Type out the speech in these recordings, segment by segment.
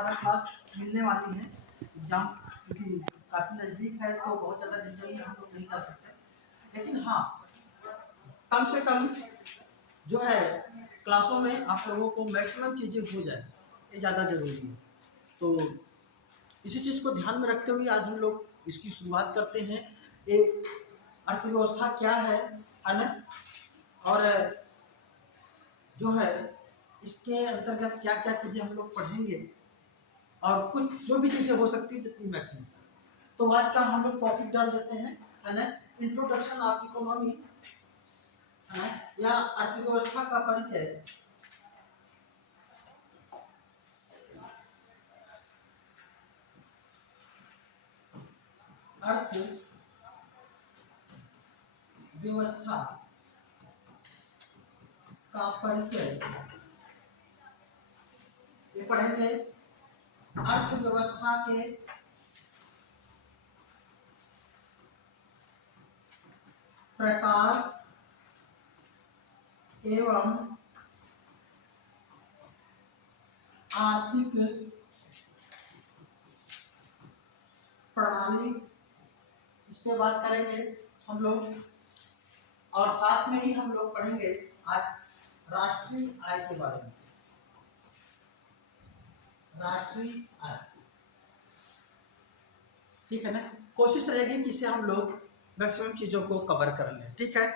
हमारा क्लास मिलने वाली है। एग्जाम क्योंकि काफ़ी नज़दीक है तो बहुत ज़्यादा डिटेल में हम लोग नहीं जा सकते, लेकिन हाँ कम से कम जो है क्लासों में आप लोगों को मैक्सिमम चीज़ें हो जाए, ये ज़्यादा ज़रूरी है। तो इसी चीज़ को ध्यान में रखते हुए आज हम लोग इसकी शुरुआत करते हैं। ये अर्थव्यवस्था क्या है ना, और जो है इसके अंतर्गत क्या क्या चीज़ें हम लोग पढ़ेंगे, और कुछ जो भी चीज़ें हो सकती है जितनी मैक्सिमम। तो आज का हम लोग टॉपिक डाल देते हैं, है ना, इंट्रोडक्शन ऑफ इकोनॉमी, है ना, या अर्थव्यवस्था का परिचय। अर्थव्यवस्था का परिचय ये पढ़ेंगे। अर्थव्यवस्था के प्रकार एवं आर्थिक प्रणाली, इस पे बात करेंगे हम लोग। और साथ में ही हम लोग पढ़ेंगे आज राष्ट्रीय आय के बारे में। राष्ट्रीय आय, ठीक है ना, कोशिश रहेगी कि इसे हम लोग मैक्सिमम चीजों को कवर कर लें, ठीक है।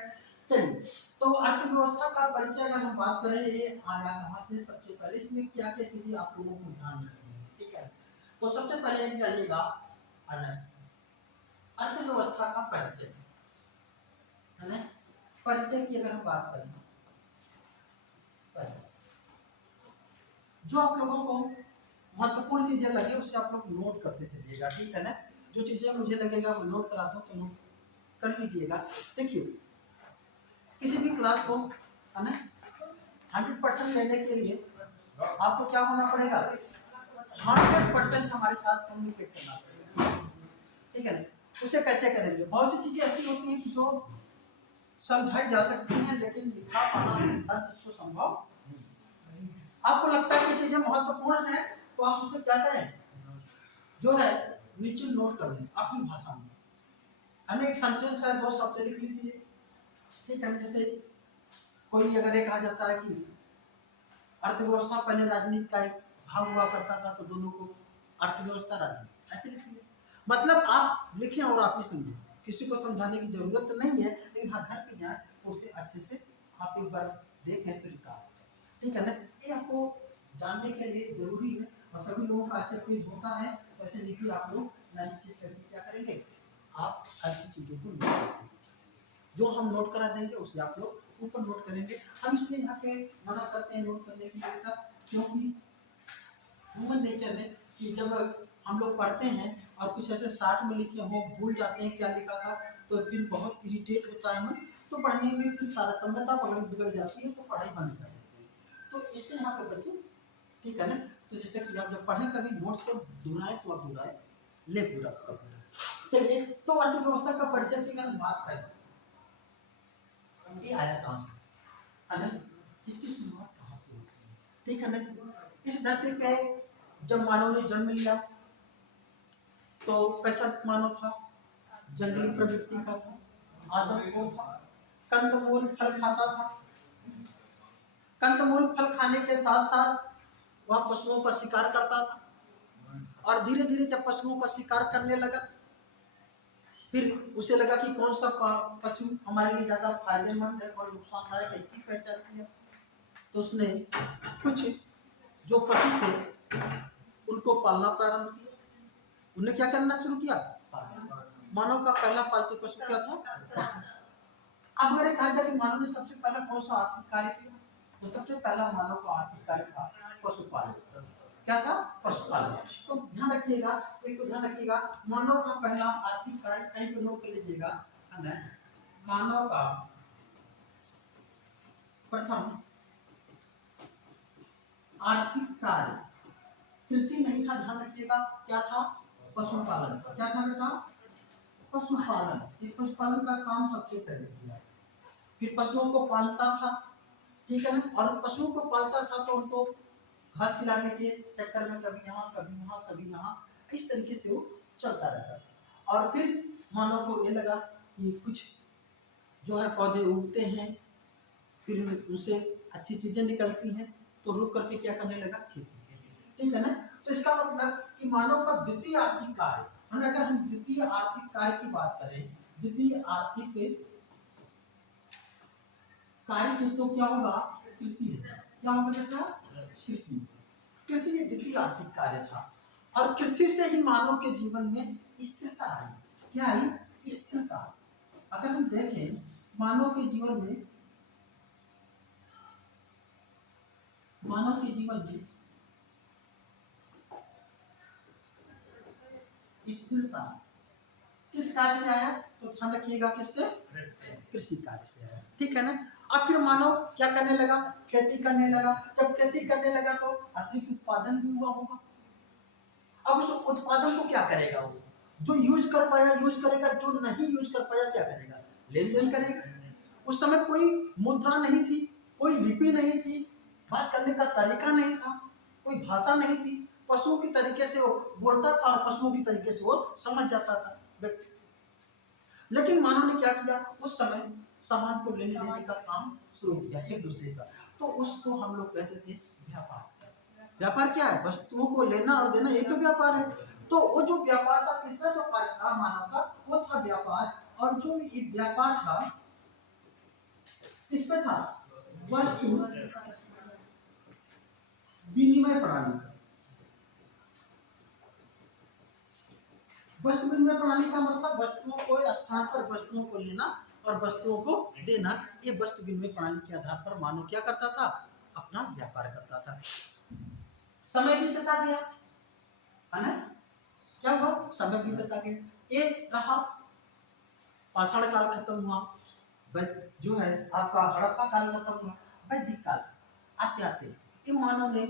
चलिए, तो अर्थव्यवस्था का परिचय अगर हम बात करें, ये आया कहाँ से, सबसे पहले इसमें क्या क्या चीजें आप लोगों को ध्यान रखनी है, ठीक है। तो सबसे पहले हम डालिएगा अर्थव्यवस्था का परिचय, है ना। परिचय की अगर हम बात करें, परिचय जो आप लोगों को महत्वपूर्ण चीजें लगे उसे आप लोग नोट करते चलिएगा, ठीक है ना। जो चीजें मुझे लगेगा मैं नोट करा दूं तो नोट कर लीजिएगा। देखिए, किसी भी क्लास को, है ना, 100% लेने के लिए आपको क्या होना पड़ेगा, 100% हमारे साथ कम्युनिकेट करना पड़ेगा, ठीक है ना। उसे कैसे करेंगे, बहुत सी चीजें ऐसी होती हैं कि जो समझाई जा सकती हैं, लेकिन लिखा पाना हर चीज को संभव। आपको लगता है कि चीजें महत्वपूर्ण हैं तो आप उसे क्या करें, जो है नीचे नोट कर लें अपनी भाषा में, है ना। एक सेंटेंस है, 2 शब्द लिख लीजिए, ठीक है। जैसे कोई अगर ये कहा जाता है कि अर्थव्यवस्था पहले राजनीति का एक भाग हुआ करता था, तो दोनों को अर्थव्यवस्था राजनीति ऐसे लिखिए। मतलब आप लिखें और आप ही समझें, किसी को समझाने की जरूरत नहीं है, लेकिन हाँ घर पे जाए तो उसे अच्छे से आप एक बार देखें तो लिखा, ठीक है ना। ये आपको जानने के लिए जरूरी है, और सभी लोगों का ऐसे क्विज होता है, तो ऐसे लिखिए आप लोग 90 करके क्या करेंगे, आप ऐसी चीजों को नोट करते, जो हम नोट करा देंगे उसे आप लोग ऊपर नोट करेंगे। हम इसलिए यहाँ पे मना करते हैं नोट करने की बेटा, क्योंकि ह्यूमन नेचर है कि जब हम लोग पढ़ते हैं और कुछ ऐसे शार्ट में लिखे हो, भूल जाते हैं क्या लिखा था, तो फिर बहुत इरिटेट होता है मन, तो पढ़ने में फिर तारतम्यता बिगड़ जाती है, तो पढ़ाई बंद कर देते हैं। तो इससे यहाँ पे बच्चे, ठीक है ना। तो जैसे कि आप जब पढ़ें कभी नोट्स को दोहराए तो आप दोहराए ले पूरा का पूरा। चलिए, तो अर्थव्यवस्था का परिचय की अगर बात करें, ये आया कहाँ से, है ना, इसकी शुरुआत कहाँ से होती है, ठीक है ना। इस धरती पे जब मानव ने जन्म लिया तो कैसा मानव था, जंगली प्रवृत्ति का था, आदम कौन था, कंदमूल फल खाता था। कंदमूल फल खाने के साथ साथ वह पशुओं का शिकार करता था, और धीरे धीरे जब पशुओं का शिकार करने लगा, फिर उसे लगा कि कौन सा पशु हमारे लिए ज्यादा फायदेमंद है और नुकसानदायक है, इसकी पहचान किया। तो उसने कुछ जो पशु थे उनको पालना प्रारंभ किया। उन्हें क्या करना शुरू किया, मानव का पहला पालतू पशु क्या था। अब मेरे कहा जाए कि मानव ने सबसे पहला कौन सा आर्थिक कार्य किया, तो सबसे पहला मानव का आर्थिक कार्य था पशुपालन। क्या था, पशुपालन। तो ध्यान रखिएगा, एक तो ध्यान रखिएगा, मानव का पहला आर्थिक कार्य, कहीं पे नोट कर लीजिएगा, मानव का प्रथम आर्थिक कार्य कृषि नहीं था, ध्यान रखिएगा, क्या था, पशुपालन। क्या था बेटा, पशुपालन। पशुपालन का काम सबसे पहले किया, फिर पशुओं को पालता था, ठीक है ना। और पशुओं को पालता था तो उनको घास खिलाने के चक्कर में कभी यहाँ कभी वहाँ कभी यहाँ, इस तरीके से वो चलता रहता था। और फिर मानव को ये लगा कि कुछ जो है पौधे उगते हैं, फिर उनसे अच्छी चीजें निकलती हैं, तो रुक करके क्या करने लगा, खेती। ठीक है ना। तो इसका मतलब कि मानव का द्वितीय आर्थिक कार्य, हमें अगर हम द्वितीय आर्थिक कार्य की बात करें, द्वितीय आर्थिक कार्य की, तो क्या होगा, कृषि। क्या होगा बेटा, कृषि। कृषि ये द्वितीय आर्थिक कार्य था, और कृषि से ही मानव के जीवन में स्थिरता आई। क्या आई, स्थिरता। अगर हम देखें मानव के जीवन में, मानव के जीवन में स्थिरता किस कार्य से आया, तो ध्यान रखिएगा, किससे, कृषि कार्य से आया। ठीक है ना। अब फिर मानव क्या करने लगा, खेती करने लगा। जब खेती करने लगा तो अतिरिक्त उत्पादन भी हुआ होगा। अब उस उत्पादन को क्या करेगा, वो जो यूज कर पाया यूज करेगा, जो नहीं यूज कर पाया क्या करेगा, लेन देन करेगा। उस समय कोई मुद्रा नहीं थी, कोई लिपि नहीं थी, बात करने का तरीका नहीं था, कोई भाषा नहीं थी। पशुओं की तरीके से वो बोलता था और पशुओं की तरीके से वो समझ जाता था व्यक्ति। लेकिन मानव ने क्या किया, उस समय सामान को लेने देने का काम शुरू किया एक दूसरे का। तो उसको हम लोग कहते थे व्यापार। व्यापार क्या है, वस्तुओं को लेना और देना, यही तो व्यापार है। तो वो जो व्यापार का तीसरा जो कार्य था मानव का, वो था व्यापार। और जो ये व्यापार था, किस पे था, वस्तु विनिमय प्रणाली। वस्तु विनिमय प्रणाली का मतलब वस्तुओं को स्थान पर वस्तुओं को लेना और वस्तुओं को देना। ये वस्तु विनिमय प्रणाली के आधार पर मानव क्या करता था, अपना व्यापार करता था। समय बीतता गया, है ना। क्या हुआ, समय बीतता गया। ये रहा, पाषाण काल खत्म हुआ, जो है आपका हड़प्पा काल खत्म हुआ, वैदिक काल आते आते ये मानव ने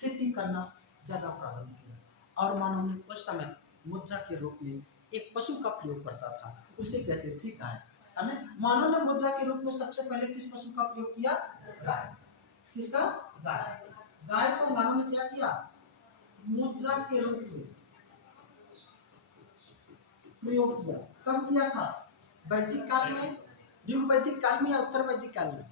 खेती करना ज्यादा प्रारंभ किया। और मानव ने उस समय मुद्रा के रूप में एक पशु का प्रयोग करता था, उसे कहते थे गाय, है ना। मानव ने मुद्रा के रूप में सबसे पहले किस पशु का प्रयोग किया, गाय। किसका, गाय। गाय को मानव ने क्या किया, मुद्रा के रूप में प्रयोग किया। कब किया था, वैदिक काल में, युग वैदिक काल में या उत्तर वैदिक काल में,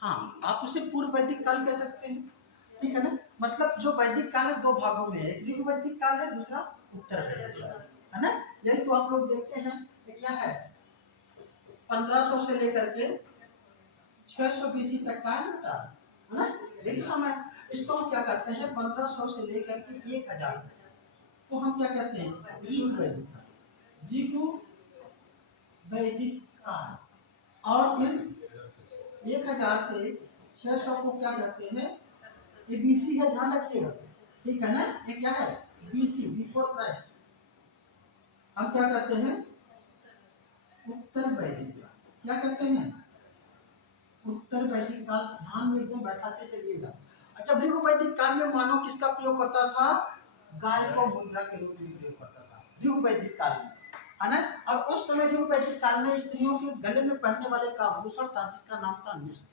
हाँ आप उसे पूर्व वैदिक काल कह सकते हैं। ठीक है ना। मतलब जो वैदिक काल है दो भागों में है, एक युग वैदिक काल है, दूसरा उत्तर वैदिक काल है ना। यही तो आप लोग देखते हैं कि क्या है, 1500 से लेकर के 600 बीसी तक का है ना, यही तो समय। इसको हम क्या करते हैं, 1500 से लेकर के 1000 को हम क्या कहते हैं, ऋग वैदिक काल। ऋग वैदिक काल। और फिर 1000 से 600 को क्या कहते हैं, ये बीसी है, ध्यान रखिएगा। ठीक है ना, ये क्या है, बीसी, बिफोर क्राइस्ट। हम क्या कहते हैं, उत्तर वैदिक काल। क्या कहते हैं, उत्तर वैदिक काल। ध्यान में एकदम बैठाते चलिएगा। अच्छा, ऋग वैदिक काल में मानव किसका प्रयोग करता था, गाय को मुद्रा के रूप में प्रयोग करता था ऋग वैदिक काल में, है ना। और उस समय ऋग वैदिक काल में स्त्रियों के गले में पहनने वाले का आभूषण था जिसका नाम था निष्क।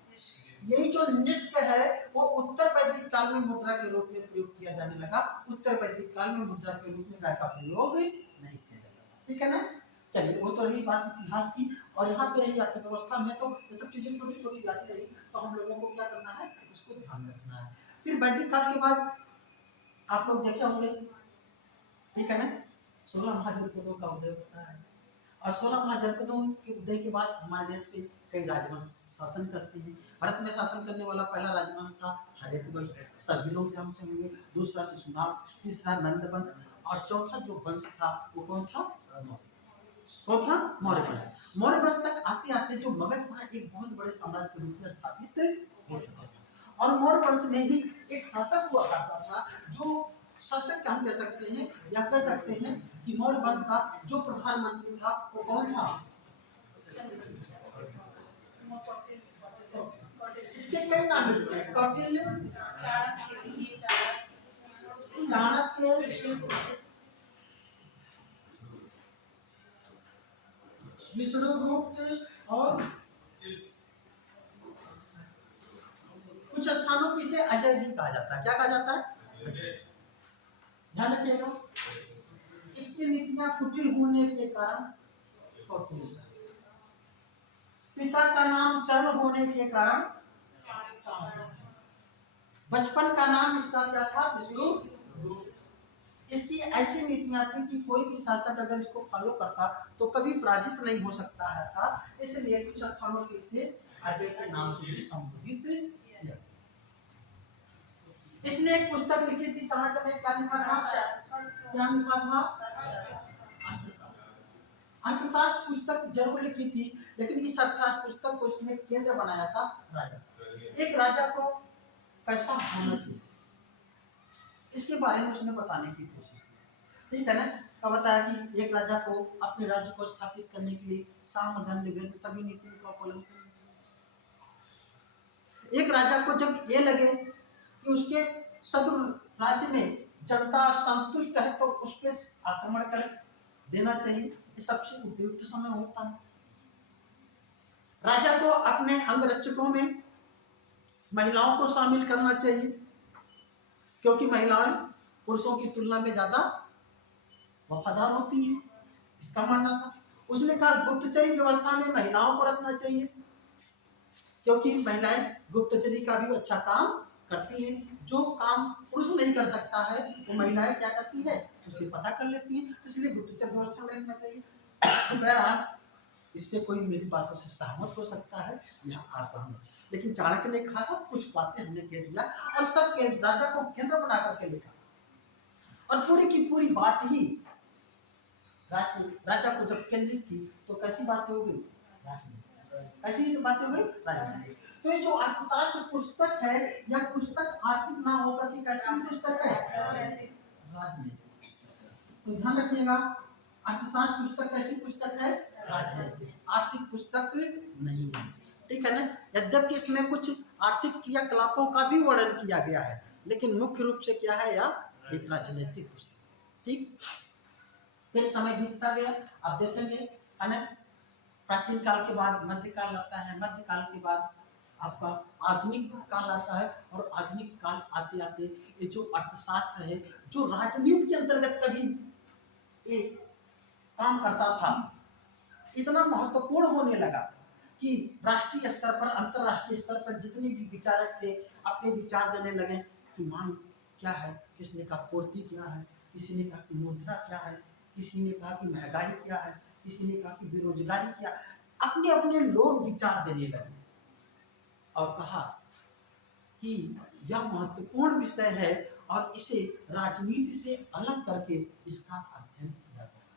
यही जो निष्क है वो उत्तर वैदिक काल में मुद्रा के रूप में प्रयोग किया जाने लगा। उत्तर वैदिक काल में मुद्रा के रूप में गाय का प्रयोग नहीं किया जाता। ठीक है ना। चलिए, वो तो रही बात इतिहास की, और यहाँ पे रही अर्थव्यवस्था में। तो ये सब चीजें छोटी छोटी जाती रही, तो हम लोगों को क्या करना है, उसको ध्यान रखना है। फिर वैदिक काल के बाद आप लोग देखे होंगे, ठीक है ना, 16 महाजनपदों का उदय होता है। और 16 महाजनपदों के उदय के बाद हमारे देश पे कई राजवंश शासन करते हैं। भारत में शासन करने वाला पहला राजवंश था हर्यक वंश, सभी लोग जानते होंगे। दूसरा शिशुनाग, तीसरा नंद वंश, और चौथा जो वंश था वो कौन था, कौन था, मौर्य वंश। मौर्य वंश तक आते आते जो मगध था एक बहुत बड़े साम्राज्य के रूप में स्थापित हो चुका था। और मौर्य वंश में ही एक शासक हुआ करता था, जो शासक हम कह सकते हैं, या कह सकते हैं कि मौर्य वंश का जो प्रधानमंत्री था वो कौन था, इसके कई नाम मिलते हैं, कौटिल्य, चाणक्य, विष्णुगुप्त, और कुछ अजय भी कहा जाता है। क्या कहा जाता है? ध्यान रखिएगा, इसकी नीतियां कुटिल होने के कारण कौटिल्य, पिता का नाम चरण होने के कारण चाणक्य, बचपन का नाम इसका क्या था? विष्णु। इसकी ऐसी नीतियां थी कि कोई भी शासक अगर इसको फॉलो करता तो कभी पराजित नहीं हो सकता है था। इसलिए कुछ स्थानों पे इसे अजय के नाम से भी संबोधित किया। इसने एक पुस्तक लिखी थी, चाणक्य ने क्या लिखा था? क्या लिखा था? अर्थशास्त्र पुस्तक जरूर लिखी थी, लेकिन इस अर्थशास्त्र पुस्तक को इसने केंद्र बनाया था राजा। एक राजा को कैसा होना चाहिए इसके बारे में उसने बताने की कोशिश की, ठीक है ना। तो बताया कि एक राजा को अपने राज्य को स्थापित करने के लिए साम दंड भेद सभी नीतियों का पालन करना चाहिए। एक राजा को जब ये लगे कि उसके शत्रु राज्य में जनता संतुष्ट है तो उस पर आक्रमण कर देना चाहिए, ये सबसे उपयुक्त समय होता है। राजा को अपने अंगरक्षकों में महिलाओं को शामिल करना चाहिए, क्योंकि महिलाएं पुरुषों की तुलना में ज्यादा वफादार होती हैं, इसका मानना था। उसने कहा गुप्तचरी व्यवस्था में महिलाओं को रखना चाहिए, क्योंकि महिलाएं गुप्तचरी का भी अच्छा काम करती हैं। जो काम पुरुष नहीं कर सकता है वो महिलाएं क्या करती है, उसे पता कर लेती हैं, इसलिए गुप्तचर व्यवस्था में रखना चाहिए। बहरहाल इससे कोई मेरी बातों से सहमत हो सकता है, यह आसान है, लेकिन चाणक्य ने कहा था कुछ बातें हमने कह दिया और सब के राजा को केंद्र बना करके लिखा, और पूरी की पूरी बात ही राजा को जब केंद्रित की तो कैसी बातें हो गई? ऐसी बातें हो गई राजनीति। तो ये जो अर्थशास्त्र पुस्तक है, यह पुस्तक आर्थिक ना होकर के कैसी पुस्तक है? राजनीति। तो ध्यान रखिएगा, अर्थशास्त्र पुस्तक कैसी पुस्तक है? राजनीति, आर्थिक पुस्तक नहीं है, ठीक है ना। यद्यपि इसमें कुछ आर्थिक क्रियाकलापों का भी वर्णन किया गया है, लेकिन मुख्य रूप से क्या है, यह एक राजनीतिक पुस्तक। ठीक, फिर समय बीतता गया, आप देखेंगे है ना, प्राचीन काल के बाद मध्यकाल आता है, मध्यकाल के बाद आपका आधुनिक काल आता है, और आधुनिक काल आते आते ये जो अर्थशास्त्र है, जो राजनीति के अंतर्गत कभी ये काम करता था, इतना महत्वपूर्ण होने लगा कि राष्ट्रीय स्तर पर, अंतरराष्ट्रीय स्तर पर जितने भी विचारक थे अपने विचार देने लगे कि मांग क्या है, किसने कहा पूर्ति क्या है, किसी ने कहा कि मुद्रा क्या है, किसी ने कहा कि महंगाई क्या है, किसी ने कहा कि बेरोजगारी क्या, अपने अपने लोग विचार देने लगे और कहा कि यह महत्वपूर्ण विषय है और इसे राजनीति से अलग करके इसका अध्ययन किया जाए।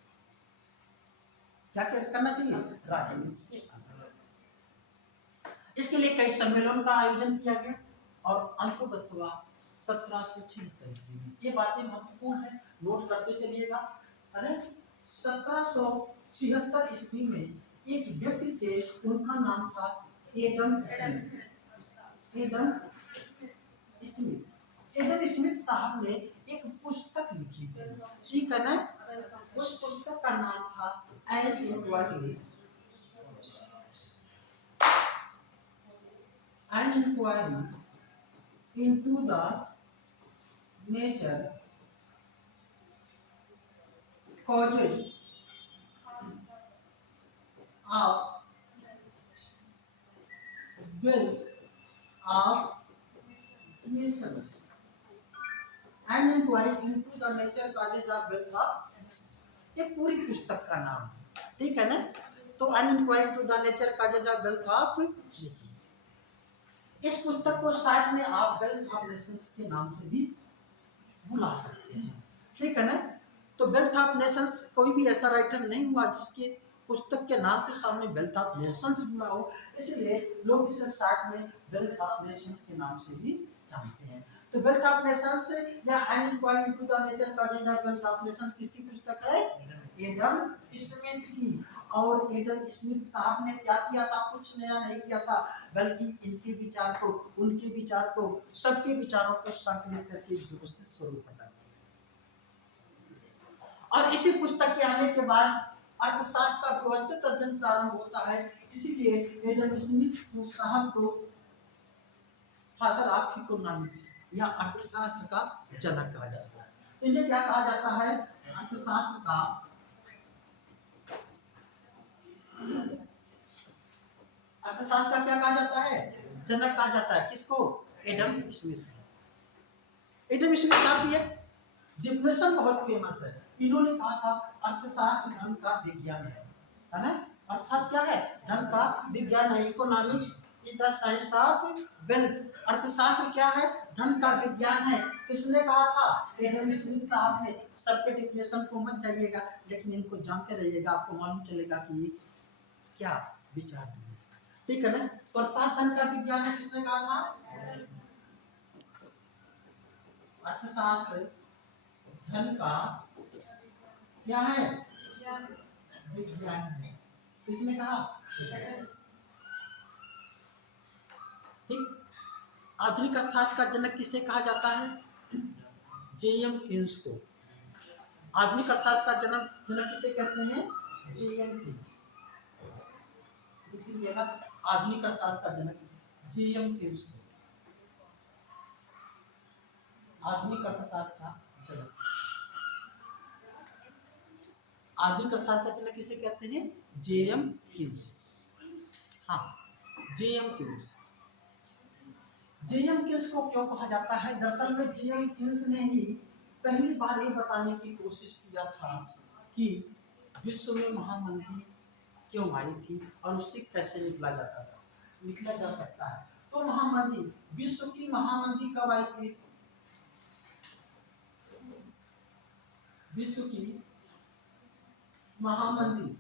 क्या करना चाहिए? राजनीति से अलग। इसके लिए कई सम्मेलन का आयोजन किया गया और अंततः 1776 ईस्वी में, ये बातें महत्वपूर्ण है, नोट करते चलिएगा। अरे 1776 ईस्वी में एक व्यक्ति थे, उनका नाम था एडम स्मिथ। एडम स्मिथ साहब ने एक पुस्तक लिखी थी, ठीक है ना। उस पुस्तक का नाम था an inquiry into the nature, causes of wealth of nations. An inquiry into the nature, causes of wealth of nations, ये पूरी पुस्तक का नाम है, ठीक है ना। तो an inquiry to the nature causes of wealth of nations, इस पुस्तक को शॉर्ट में आप वेल्थ ऑफ नेशंस के नाम से भी बुला सकते हैं, ठीक है ना। तो वेल्थ ऑफ नेशंस, कोई भी ऐसा राइटर नहीं हुआ जिसके पुस्तक के नाम के सामने वेल्थ ऑफ नेशंस जुड़ा हो, इसलिए लोग इसे शॉर्ट में वेल्थ ऑफ नेशंस के नाम से भी जानते हैं। तो वेल्थ ऑफ नेशंस या an inquiry into the nature causes of wealth of nations किसकी पुस्तक है? एडम स्मिथ की। और एडम स्मिथ साहब ने क्या किया था? कुछ नया नहीं किया था, बल्कि इनके विचार को, उनके विचार को, सबके विचारों को संकलित करके व्यवस्थित स्वरूप बता दिया। और इसी पुस्तक के आने के बाद अर्थशास्त्र का व्यवस्थित अध्ययन प्रारंभ होता है। इसीलिए एडम स्मिथ साहब को फादर ऑफ इकोनॉमिक्स या अर्थशास्त्र का जनक कहा जाता है। तो इन्हें क्या कहा जाता है? अर्थशास्त्र का अर्थशास्त्र का क्या कहा जाता है? जनक कहा जाता है। किसको? Adam Smith. एडम स्मिथ साहब की एक डिफिनेशन बहुत फेमस है। इन्होंने कहा था अर्थशास्त्र धन का विज्ञान है ना? अर्थशास्त्र क्या है? धन का विज्ञान है। Economics is the science of wealth. अर्थशास्त्र क्या है? धन का विज्ञान है। किसने कहा था? एडम स्मिथ साहब ने। सबके डिफिनेशन को मत जाइएगा, लेकिन इनको जानते रहिएगा, आपको मालूम चलेगा कि क्या विचार दिए। ठीक है ना? तो अर्थशास्त्र धन का विज्ञान है, किसने कहा था? अर्थशास्त्र धन का क्या है? विज्ञान है। किसने कहा? ठीक। आधुनिक अर्थशास्त्र का जनक किसे कहा जाता है? जेएम क्वींस को। आधुनिक अर्थशास्त्र का जनक किसे कहते हैं? JM Keynes. लिखिएगा, आधुनिक अर्थशास्त्र का जनक जेएम क्वींस को। आधुनिक अर्थशास्त्र का जनक, आधुनिक अर्थशास्त्र का जनक किसे कहते हैं? JM Keynes. हाँ, जेएम क्वींस। जेएम क्वींस को क्यों कहा जाता है? दरअसल में जेएम क्वींस ने ही पहली बार ये बताने की कोशिश किया था कि विश्व में महामंदी क्यों आई थी और उससे कैसे निकला जा सकता है। तो महामंदी, विश्व की महामंदी कब आई थी? विश्व की महामंदी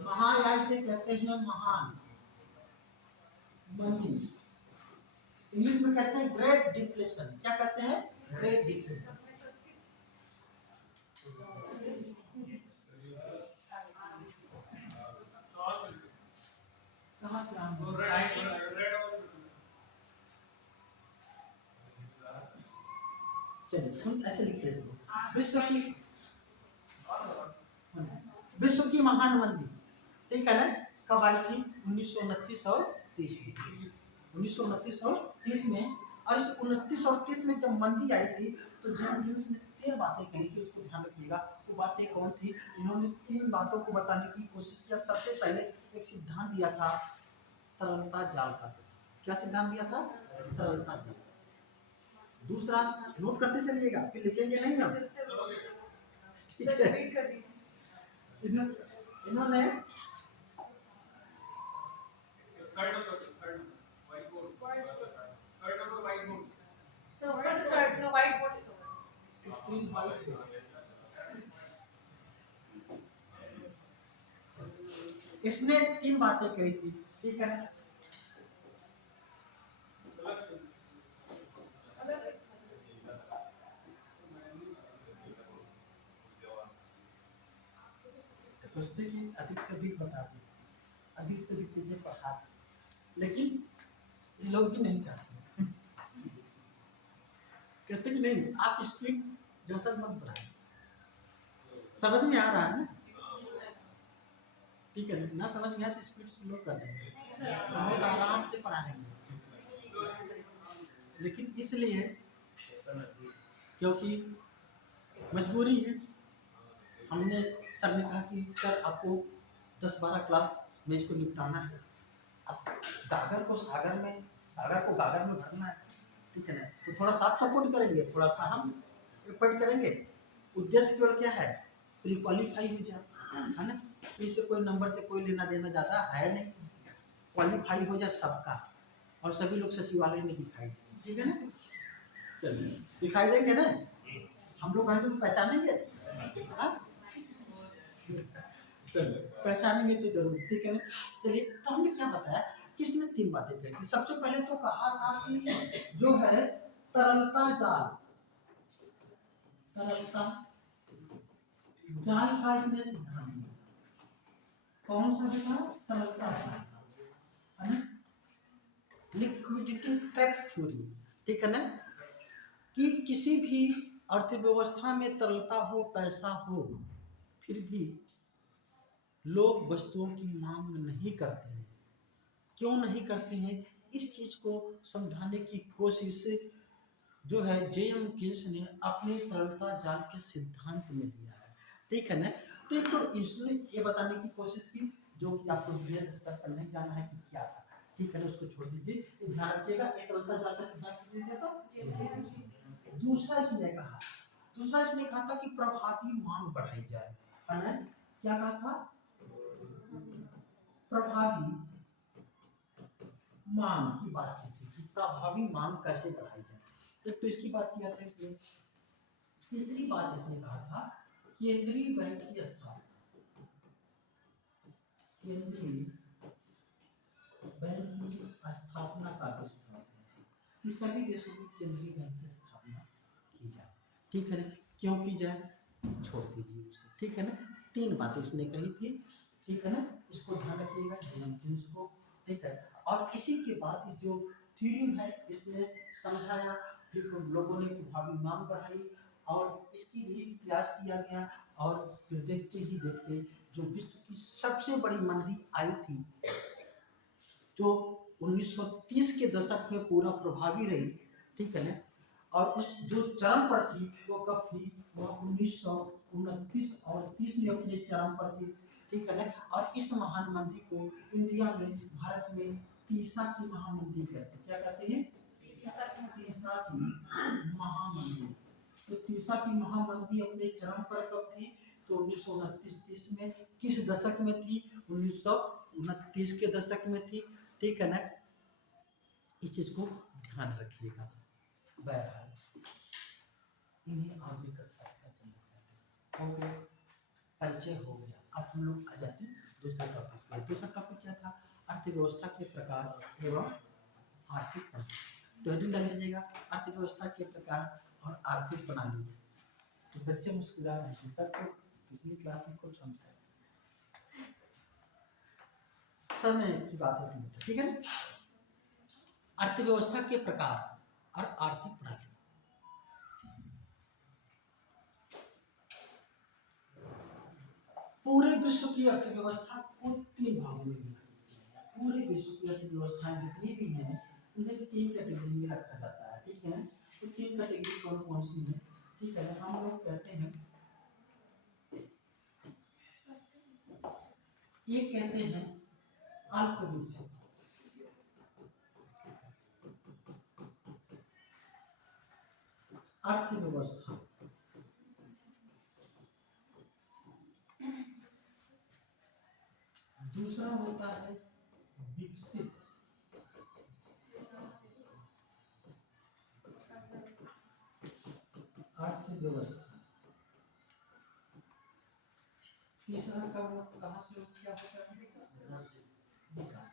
महायाय से कहते हैं महान मंदी। इंग्लिश में कहते हैं ग्रेट डिप्रेशन। क्या कहते हैं? Great depression. कहां से चलिए सुन, ऐसे लिखते हैं, विश्व की महान मंदी, ठीक है ना? कब आई थी? 1929 और 30 में। 1929 और 30 में। और इस 29 और 30 में जब मंदी आई थी तो जेएम क्वींस ने 3 बातें कही थी, उसको ध्यान रखिएगा। वो बातें कौन थी? इन्होंने 3 बातों को बताने की कोशिश किया। सबसे पहले एक सिद्धांत दिया था, तरलता जाल का सिद्धांत। क्या सिद्धांत दिया था? तरलता जाल। दूसरा, नोट करते चलिएगा, फिर लिखेंगे नहीं हम, ठीक है? इन्होंने इसने 3 बातें कही थी, ठीक है? सोचते कि अधिक से अधिक बताते, अधिक से अधिक चीजें पढ़ाते, लेकिन ये लोग भी नहीं चाहते। कहते कि नहीं, आप स्पीड ज्यादा मत बढ़ाइए। समझ में आ रहा है ना? ठीक है ना? समझ में आया तो स्पीड स्लो कर देंगे, बहुत आराम से पढ़ाएंगे। लेकिन इसलिए क्योंकि मजबूरी है। हमने सर ने कहा कि सर आपको 10-12 क्लास में इसको निपटाना है। अब गागर को सागर में, सागर को गागर में भरना है, ठीक है ना? तो थोड़ा सा आप सपोर्ट करेंगे, थोड़ा सा हम एफर्ट करेंगे। उद्देश्य केवल क्या है? प्री क्वालिफाई हो जाए, है ना? इससे कोई नंबर से कोई लेना देना ज़्यादा है नहीं। क्वालिफाई हो जाए सबका, और सभी लोग सचिवालय में दिखाई दें, ठीक है ना? चलिए, दिखाई देंगे ना? हम लोग आएंगे तो पहचानेंगे, पहचानेंगे तो जरूर, ठीक है ना? चलिए, तो हमने क्या बताया? किसने 3 बातें कही थी? सबसे पहले तो कहा था कि जो है तरलता जाल, तरलता जाल का इसने सिद्धांत दिया। कौन सा बेटा? तरलता जाल, है ना? लिक्विडिटी ट्रैप थ्योरी, ठीक है ना? कि किसी भी अर्थव्यवस्था में तरलता हो, पैसा हो, फिर भी लोग वस्तुओं की मांग नहीं करते हैं। क्यों नहीं करते हैं, इस चीज को समझाने की कोशिश जो है जेएम केस ने अपने तरलता जाल के सिद्धांत में दिया है। ठीक है ना। तो इसने ये बताने की कोशिश की जो कि आपको बृहद स्तर पर नहीं जाना है कि क्या था। ठीक है ना, उसको छोड़ दीजिए, ये ध्यान रखिएगा। एक तरलता जाल का सिद्धांत किसने दिया था? दूसरा इसने कहा था कि प्रभावी मांग बढ़ाई जाए, है ना। क्या कहा था? प्रभावी मांग की बात की थी कि प्रभावी मांग कैसे बढ़ाई जाए। एक तो इसकी बात किया था इसने। तीसरी बात इसने कहा था केंद्रीय बैंक की स्थापना। केंद्रीय बैंक की स्थापना का सुझाव दिया था कि सभी देशों में केंद्रीय बैंक की स्थापना की जाए। ठीक है ना, क्यों की जाए, छोड़ दीजिए उसे। ठीक है ना, तीन बातें इसने कही थी। ठीक है ना, इसको ध्यान रखिएगा जेम्स को। ठीक है, और इसी के बाद इस जो थ्योरी है इसने समझाया, फिर लोगों ने प्रभावी मांग बढ़ाई और इसकी भी प्रयास किया गया। और फिर देखते ही देखते जो विश्व की सबसे बड़ी मंदी आई थी, जो 1930 के दशक में पूरा प्रभावी रही। ठीक है ना, और उस जो चरम पर थी वो कब थी, वह 1929 और 30 में अपने चरम पर थी। ठीक है ना, और इस महान मंदी को इंडिया में, भारत में तीसरा की महामंदी कहते हैं। क्या कहते हैं? तीसरा की महामंदी। तो तीसरा की महामंदी अपने चरम पर कब थी, तो 1929-30 में। किस दशक में थी? 1929 के दशक में थी। ठीक है ना, इस चीज को ध्यान रखिएगा। बहरहाल इन्हें आगे कक्षा का चंद्र हो गया, परिचय हो गया। अब हम लोग आ जाते हैं दूसरे टॉपिक पे। दूसरा टॉपिक क्या था? अर्थव्यवस्था के प्रकार एवं आर्थिक प्रणाली। तो हेडिंग डाल लीजिएगा, अर्थव्यवस्था के प्रकार और आर्थिक प्रणाली। तो बच्चे मुस्कुरा रहे हैं, सर तो पिछली क्लास में कुछ समझाया, समय की बात होती है। ठीक है ना, अर्थव्यवस्था के प्रकार और आर्थिक प्रणाली। पूरे विश्व की अर्थव्यवस्था को तीन भागों में विभाजित। पूरे विश्व की अर्थव्यवस्थाएं जितनी भी हैं उन्हें तीन कैटेगरी में रखा जाता है। ठीक है, तो तीन कैटेगरी कौन कौन सी है? ठीक है, हम लोग कहते हैं, ये कहते हैं अल्प विकसित अर्थव्यवस्था। दूसरा होता है विकसित अर्थव्यवस्था। तीसरा का कहां से क्या होता है? विकास।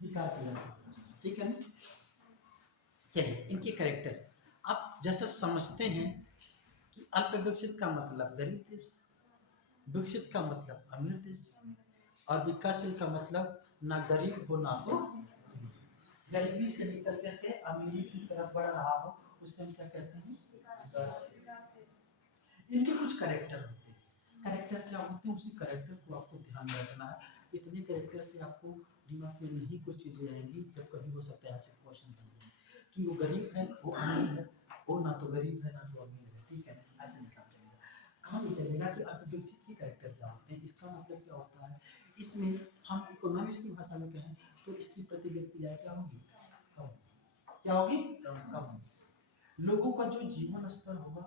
विकासशील अर्थव्यवस्था। ठीक है ना। चलिए इनके कैरेक्टर आप जैसा समझते हैं कि अल्प विकसित का मतलब गरीब देश, विकसित का मतलब अमीर देश, और विकासशील का मतलब ना गरीब हो ना तो गरीबी से निकल करके अमीरी की तरफ बढ़ रहा हो, उसको हम क्या कहते हैं? इनके कुछ कैरेक्टर होते हैं। कैरेक्टर क्या होते हैं, उसी कैरेक्टर को आपको ध्यान में रखना है। इतने कैरेक्टर से आपको दिमाग में नहीं कुछ चीजें आएंगी, जब कभी हो सकता है ऐसे क्वेश्चन बन जाए कि वो गरीब है, वो अमीर है, वो ना तो गरीब है ना तो अमीर है। ठीक है, ऐसे नहीं काम चलेगा। कहाँ नहीं चलेगा कि अल्पविकसित के कैरेक्टर क्या होते हैं। इसका मतलब क्या होता है, इसमें हम इकोनॉमिक्स की भाषा में कहें तो इसकी प्रति व्यक्ति आय क्या होगी? कम होगी। क्या होगी? कम होगी। लोगों का जो जीवन स्तर होगा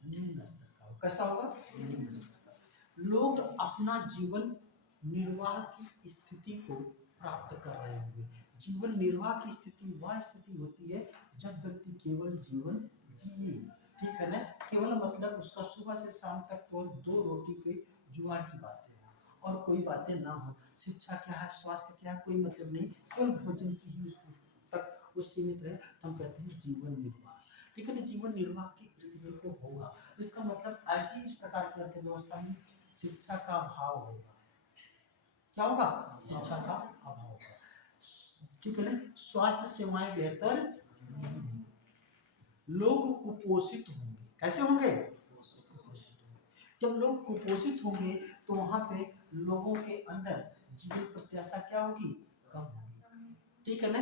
निम्न स्तर का होगा। कैसा होगा? निम्न स्तर का। लोग अपना जीवन निर्वाह की स्थिति को प्राप्त कर रहे होंगे। जीवन निर्वाह की स्थिति वह स्थिति होती है जब व्यक्ति केवल जीवन जिए। ठीक है ना, केवल मतलब उसका सुबह से शाम तक केवल 2 रोटी के जुगाड़ की बातें हो और कोई बातें ना हो। शिक्षा क्या है, स्वास्थ्य क्या है, कोई मतलब नहीं, केवल भोजन की ही उसको तक वो सीमित रहे, तो हम कहते हैं जीवन निर्वाह। ठीक है ना, जीवन निर्वाह की स्थिति को होगा। इसका मतलब ऐसी इस प्रकार की अर्थव्यवस्था में शिक्षा का अभाव होगा। क्या होगा? शिक्षा का अभाव होगा। ठीक है ना, स्वास्थ्य सेवाएं बेहतर, लोग कुपोषित होंगे। कैसे होंगे? जब लोग कुपोषित होंगे तो वहां पे लोगों के अंदर जीवन प्रत्याशा क्या होगी? कम होगी। ठीक है ना,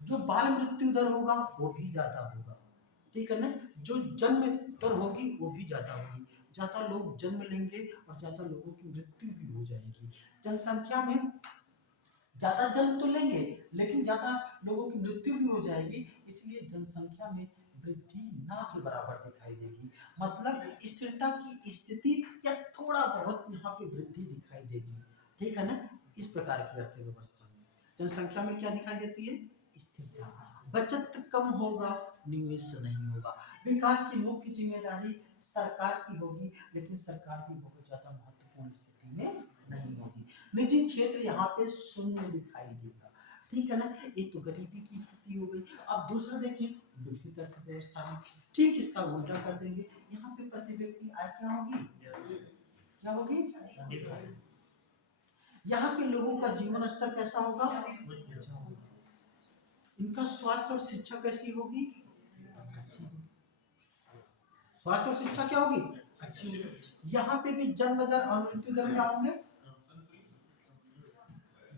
जो बाल मृत्यु दर होगा वो भी ज्यादा होगा। ठीक है ना, जो जन्म दर होगी वो भी ज्यादा होगी। ज्यादा लोग जन्म लेंगे और ज्यादा लोगों की मृत्यु भी हो जाएगी। जनसंख्या में ज्यादा जन्म तो लेंगे लेकिन ज्यादा लोगों की मृत्यु भी हो जाएगी, इसलिए जनसंख्या में वृद्धि ना के बराबर दिखाई देगी। मतलब स्थिरता की स्थिति या थोड़ा बहुत यहाँ पे वृद्धि दिखाई देगी। ठीक है ना, इस प्रकार की अर्थव्यवस्था में जनसंख्या में क्या दिखाई देती है? स्थिरता। बचत कम होगा, निवेश नहीं होगा। विकास की मुख्य जिम्मेदारी सरकार की होगी, लेकिन सरकार भी बहुत ज्यादा महत्वपूर्ण स्थिति में नहीं होगी। निजी क्षेत्र यहाँ पे शून्य दिखाई देगा। ठीक है ना, एक तो गरीबी की स्थिति हो गई। अब दूसरा देखिए, विकसित अर्थव्यवस्था में ठीक इसका उल्टा कर देंगे। यहाँ पे प्रति व्यक्ति आय क्या होगी? क्या होगी? यहाँ के लोगों का जीवन स्तर कैसा होगा? अच्छा होगा। इनका स्वास्थ्य और शिक्षा कैसी होगी? अच्छी होगी। स्वास्थ्य और शिक्षा क्या होगी? अच्छी होगी। यहाँ पे भी जन्म दर और मृत्यु दर क्या होंगे?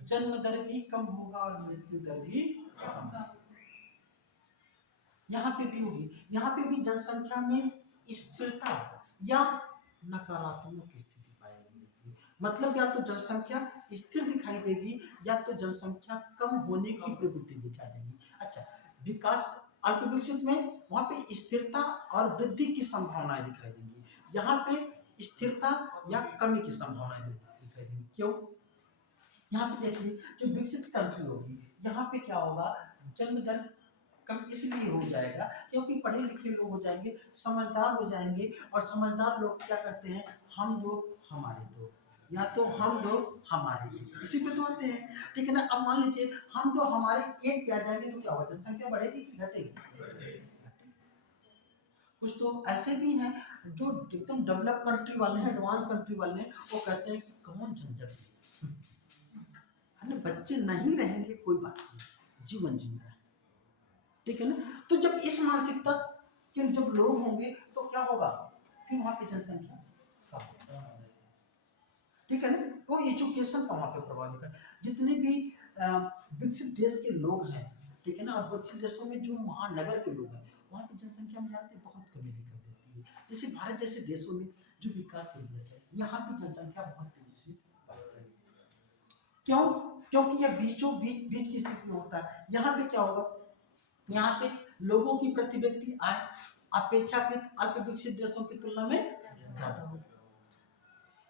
जन्म दर भी कम होगा और मृत्यु दर भी कम। यहाँ पे भी होगी। यहाँ पे भी जनसंख्या में स्थिरता या नकारात्मक स्थिति पाई जाएगी। मतलब या तो जनसंख्या स्थिर दिखाई देगी या तो जनसंख्या कम होने की प्रवृत्ति दिखाई देगी। अच्छा, विकास अल्प विकसित में वहां पे स्थिरता और वृद्धि की संभावनाएं दिखाई देंगी। यहाँ पे स्थिरता या कमी की संभावनाएं दिखाई देंगी। क्यों? यहाँ पे देखिए, जो विकसित कंट्री होगी यहाँ पे क्या होगा? जन्म दर कम इसलिए हो जाएगा क्योंकि पढ़े लिखे लोग हो जाएंगे, समझदार हो जाएंगे। और समझदार लोग क्या करते हैं? हम दो हमारे दो, या तो हम दो हमारे एक, इसी पे तो आते हैं। ठीक है ना, अब मान लीजिए हम दो हमारे एक पे आ जाएंगे तो क्या होगा? जनसंख्या बढ़ेगी कि घटेगी? कुछ तो ऐसे भी हैं जो एकदम डेवलप कंट्री वाले हैं, एडवांस कंट्री वाले हैं, वो कहते हैं कि कौन झंझट ले, बच्चे नहीं रहेंगे कोई बात नहीं, जीवन जीना है। ठीक है ना, तो जब इस मानसिकता के जब लोग होंगे तो क्या होगा? फिर वहां पे जनसंख्या कम होगा। ठीक है ना, तो एजुकेशन का वहां पे प्रभाव दिखा। जितने भी विकसित देश के लोग हैं, ठीक है ना, और विकसित देशों में जो महानगर के लोग हैं वहां पे जनसंख्या में जानते बहुत कमी दिखाई देती है। जैसे भारत जैसे देशों में जो विकासशील देश है यहाँ की जनसंख्या बहुत तेजी से बढ़ती है। क्यों? क्योंकि यह बीचों बीच बीच की स्थिति में होता है। यहाँ पे क्या होगा? यहाँ पे लोगों की प्रति व्यक्ति आय अपेक्षाकृत अल्प विकसित देशों की तुलना में ज्यादा होगी।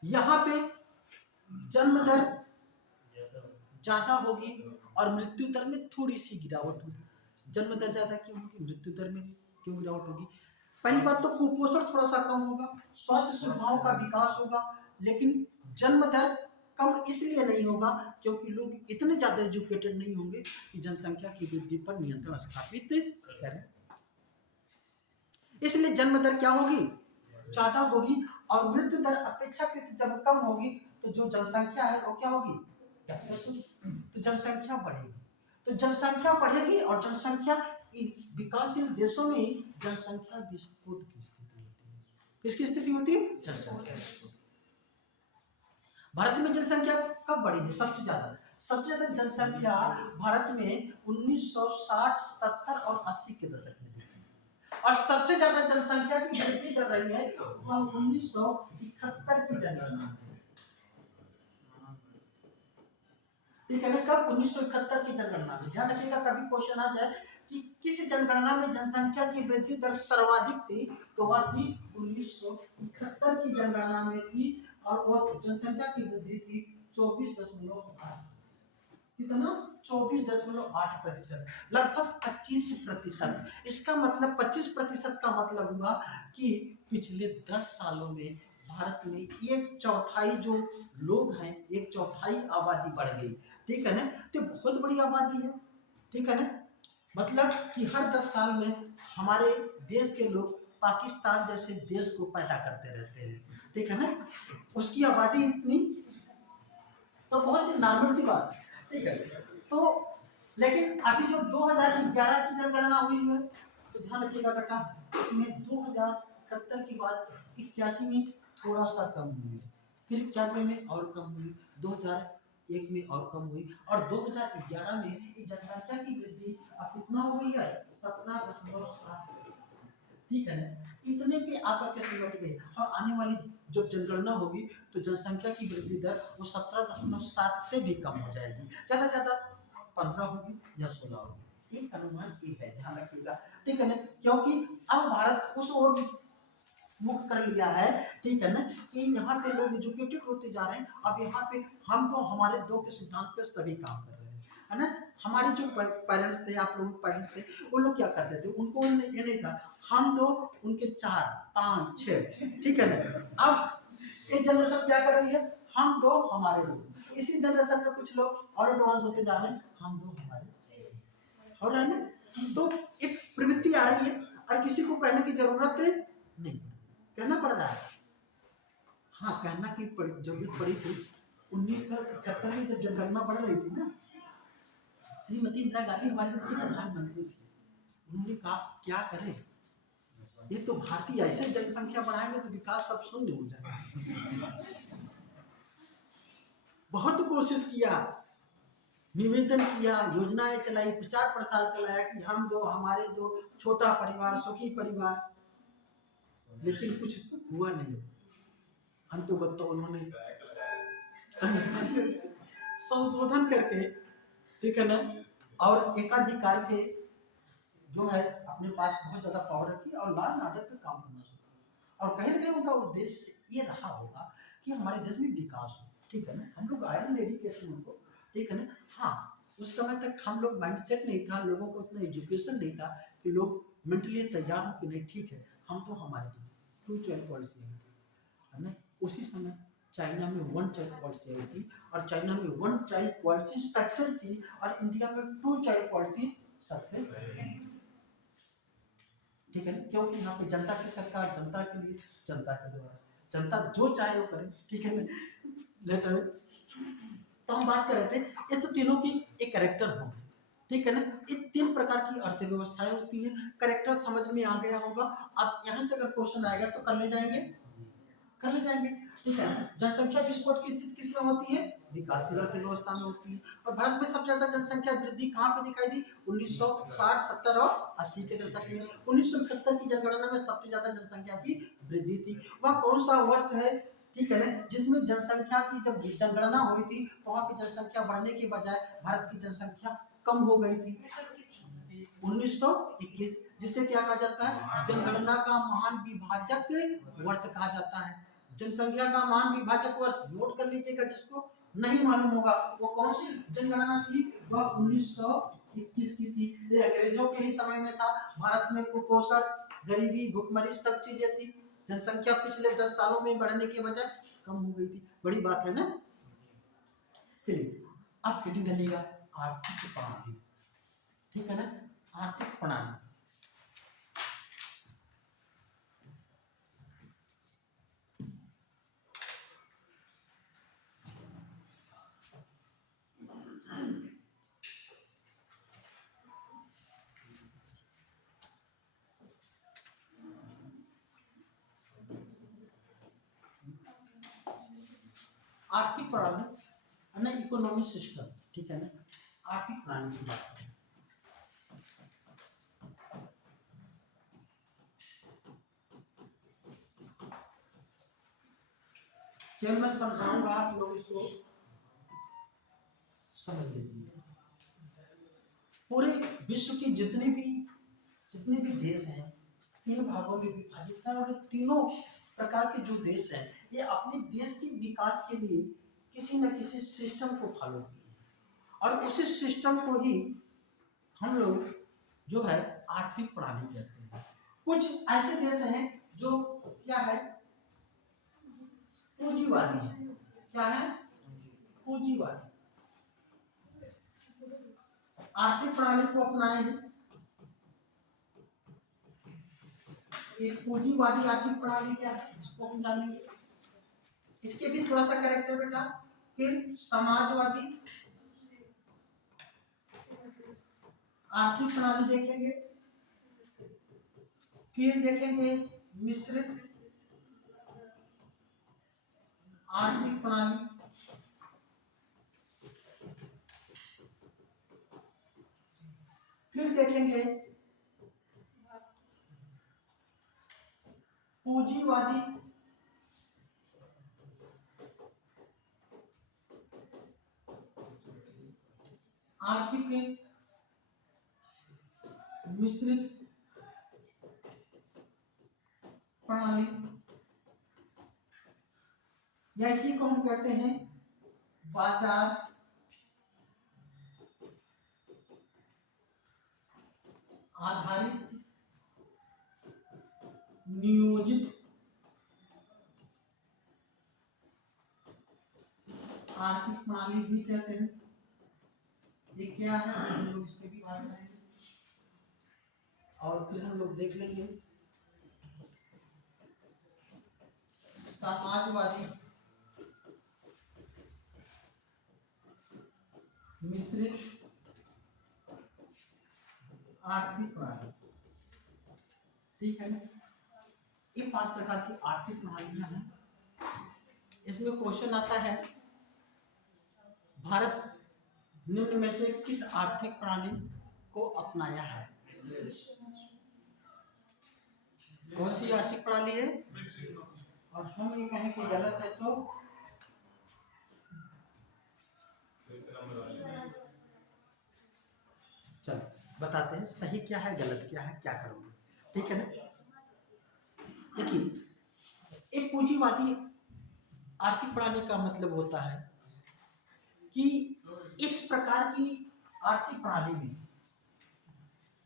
यहाँ पे जन्म दर ज्यादा होगी और मृत्यु दर में थोड़ी सी गिरावट होगी। जन्म दर ज्यादा क्यों होगी? मृत्यु दर में क्यों गिरावट होगी? पहली बात तो कुपोषण थोड़ा सा कम होगा, स्वास्थ्य सुविधाओं का विकास होगा, लेकिन जन्म दर कम इसलिए नहीं होगा क्योंकि लोग इतने ज्यादा एजुकेटेड नहीं होंगे कि जनसंख्या की वृद्धि पर नियंत्रण स्थापित करें। इसलिए जन्म दर क्या होगी? ज्यादा होगी और मृत्यु दर अपेक्षाकृत जब कम होगी तो जो जनसंख्या है वो क्या होगी? तो जनसंख्या बढ़ेगी। तो जनसंख्या बढ़ेगी और जनसंख्या विकासशील देशों में ही जनसंख्या विस्फोट की स्थिति होती है। किसकी स्थिति होती है? जनसंख्या। भारत में जनसंख्या कब बढ़ी है? सबसे ज्यादा जनसंख्या भारत में 1960, 70 और 80 के दशक में दिखी और सबसे ज्यादा जनसंख्या की वृद्धि कर रही है 1971 की जनगणना। ठीक है ना, कब? 1971 की जनगणना में। ध्यान रखिएगा, कभी क्वेश्चन आ जाए कि किस जनगणना में जनसंख्या की वृद्धि दर सर्वाधिक थी, तो वह थी 1971 की जनगणना में थी और वह जनसंख्या की वृद्धि थी 24.8। कितना? 24.8%, लगभग 25%। इसका मतलब 25% का मतलब हुआ कि पिछले 10 सालों में भारत में 1/4 जो लोग हैं, 1/4 आबादी बढ़ गई। ठीक है ना, तो बहुत बड़ी आबादी है। ठीक है ना, मतलब कि हर 10 साल में हमारे देश के लोग पाकिस्तान जैसे देश को पैदा करते रहते हैं। ठीक है ना, उसकी आबादी इतनी, तो बहुत ही नॉर्मल सी बात है। ठीक है, तो लेकिन अभी जो 2011 की जनगणना हुई है तो ध्यान रखिएगा बेटा, इसमें 2071 की बात 81 में थोड़ा सा कम हुई, फिर 91 में और कम हुई, 2001 में और कम हुई, और 2011 में इस जनसंख्या की वृद्धि अब कितना हो गई है 17.7। ठीक है ना, इतने पे आकर के सिमट गए। और आने वाली जब जनगणना होगी तो जनसंख्या की वृद्धि दर वो 17.7 से भी कम हो जाएगी, ज्यादा ज्यादा 15 होगी या 16 होगी, एक अनुमान ये है, ध्यान रखिएगा। ठीक है ना, क्योंकि अब भारत उस ओर मुख कर लिया है, ठीक है ना, कि यहाँ पे लोग एजुकेटेड होते जा रहे हैं। अब यहाँ पे हम तो हमारे दो के सिद्धांत पे सभी काम कर रहे हैं, है ना। हमारे जो पेरेंट्स थे, आप लोगों के पेरेंट्स थे, वो लोग क्या करते थे, उनको ये नहीं था, हम तो उनके 4 5 6, ठीक है ना। अब ये जनरेशन क्या कर रही है, हम दो हमारे दो, इसी जनरेशन में कुछ लोग और एडवांस होते जा रहे हैं, हम दो हमारे, हो रहा है ना। तो एक प्रवृत्ति आ रही है और किसी को कहने की जरूरत नहीं, कहना पड़ रहा है। हाँ, कहना की जरूरत पड़ी थी 1971 में जब जनगणना बढ़ रही थी ना, श्रीमती इंदिरा गांधी हमारे देश की प्रधानमंत्री थी, उन्होंने कहा क्या करें, ये तो भारतीय ऐसे जनसंख्या बढ़ाएंगे तो विकास सब शून्य हो जाएगा। बहुत कोशिश किया, निवेदन किया, योजनाएं चलाई, प्रचार प्रसार चलाया कि हम दो हमारे दो, छोटा परिवार सुखी परिवार, लेकिन कुछ हुआ नहीं। अंततः तो उन्होंने संशोधन करके, ठीक है ना, और एकाधिकार के जो है अपने पास बहुत ज्यादा पावर रखी और लॉ एंड ऑर्डर पे काम करना शुरू किया। और कहीं ना कहीं उनका उद्देश्य ये रहा होगा कि हमारे देश में विकास हो, ठीक है ना। हम लोग आयरन लेडी कहते हैं उनको, ठीक है ना। हाँ, उस समय तक हम लोग माइंडसेट नहीं था, लोगों को इतना एजुकेशन नहीं था कि लोग मेंटली तैयार हो कि नहीं ठीक है हम तो हमारे टू चाइल्ड पॉलिसी आई थी, है ना। उसी समय चाइना में 1 चाइल्ड पॉलिसी आई थी, और चाइना में 1 चाइल्ड पॉलिसी सक्सेस थी, और इंडिया में 2 चाइल्ड पॉलिसी सक्सेस, ठीक है ना। क्योंकि यहाँ पे जनता की सरकार, जनता के लिए, जनता के द्वारा, जनता जो चाहे वो करे, ठीक है ना। लेटर तो हम बात कर रहे थे, ये तो तीनों की एक कैरेक्टर हो गए, ठीक है ना। ये 3 प्रकार की अर्थव्यवस्थाएं होती हैं, कैरेक्टर समझ में आ गया होगा। अब यहाँ से अगर क्वेश्चन आएगा तो कर ले जाएंगे, कर ले जाएंगे, ठीक है। जनसंख्या विस्फोट की स्थिति किसमें होती है, विकासशील अर्थव्यवस्था में होती है। और भारत में सबसे ज्यादा जनसंख्या वृद्धि कहाँ पे दिखाई दी, 1960, 70 और 80 के दशक में। 1971 की जनगणना में सबसे ज्यादा जनसंख्या की वृद्धि थी। वह कौन सा वर्ष है, ठीक है ना, जिसमें जनसंख्या की जब जनगणना हुई थी तो वहाँ की जनसंख्या बढ़ने के बजाय भारत की जनसंख्या कम हो गई थी, 1921, जिसे क्या कहा जाता है, जनगणना का महान विभाजक वर्ष कहा जाता है। जनसंख्या का महान विभाजक वर्ष नोट कर लीजिएगा, जिसको नहीं मालूम होगा वो कौन सी जनगणना की, वह 1921 की थी। ये अंग्रेजों के ही समय में था। भारत में कुपोषण, गरीबी, भुखमरी सब चीजें थी। जनसंख्या पिछले 10 सालों में बढ़ने के बजाय कम हो गई थी, बड़ी बात है ना। चलिए अब हेडिंग डालिएगा आर्थिक प्रणाली, ठीक है ना, आर्थिक प्रणाली। आर्थिक प्रणाली है ना, इकोनॉमिक सिस्टम, ठीक है ना। आर्थिक प्रणाली की बात करें, क्या मैं समझाऊंगा, आप लोग इसको समझ लीजिए। पूरे विश्व की जितने भी देश हैं 3 भागों में विभाजित है, और ये तीनों प्रकार के जो देश हैं ये अपने देश के विकास के लिए किसी न किसी सिस्टम को फॉलो किए हैं, और उसी सिस्टम को ही हम लोग जो है आर्थिक प्रणाली कहते हैं। कुछ ऐसे देश हैं जो क्या है, पूंजीवादी है, क्या है, पूंजीवादी, आर्थिक प्रणाली को अपनाए हैं। एक पूंजीवादी आर्थिक प्रणाली क्या है इसको हम जानेंगे, इसके भी थोड़ा सा कैरेक्टर बेटा। फिर समाजवादी, आर्थिक प्रणाली देखेंगे, फिर देखेंगे मिश्रित आर्थिक प्रणाली, फिर देखेंगे पूंजीवादी आर्थिक मिश्रित प्रणाली, या इसी को हम कहते हैं बाजार आधारित नियोजित आर्थिक प्रणाली भी कहते हैं। ये क्या है हम लोग इसके भी बात करेंगे और फिर हम लोग देख लेंगे समाजवादी मिश्रित आर्थिक प्रणाली। ठीक है ना, ये 5 प्रकार की आर्थिक प्रणालियां हैं। इसमें क्वेश्चन आता है भारत निम्न में से किस आर्थिक प्रणाली को अपनाया है? कौन सी आर्थिक प्रणाली है? और हम ये कहें कि गलत है तो चलो बताते हैं सही क्या है गलत क्या है, क्या करोगे। ठीक है ना, देखिए एक पूंजीवादी आर्थिक प्रणाली का मतलब होता है कि इस प्रकार की आर्थिक प्रणाली में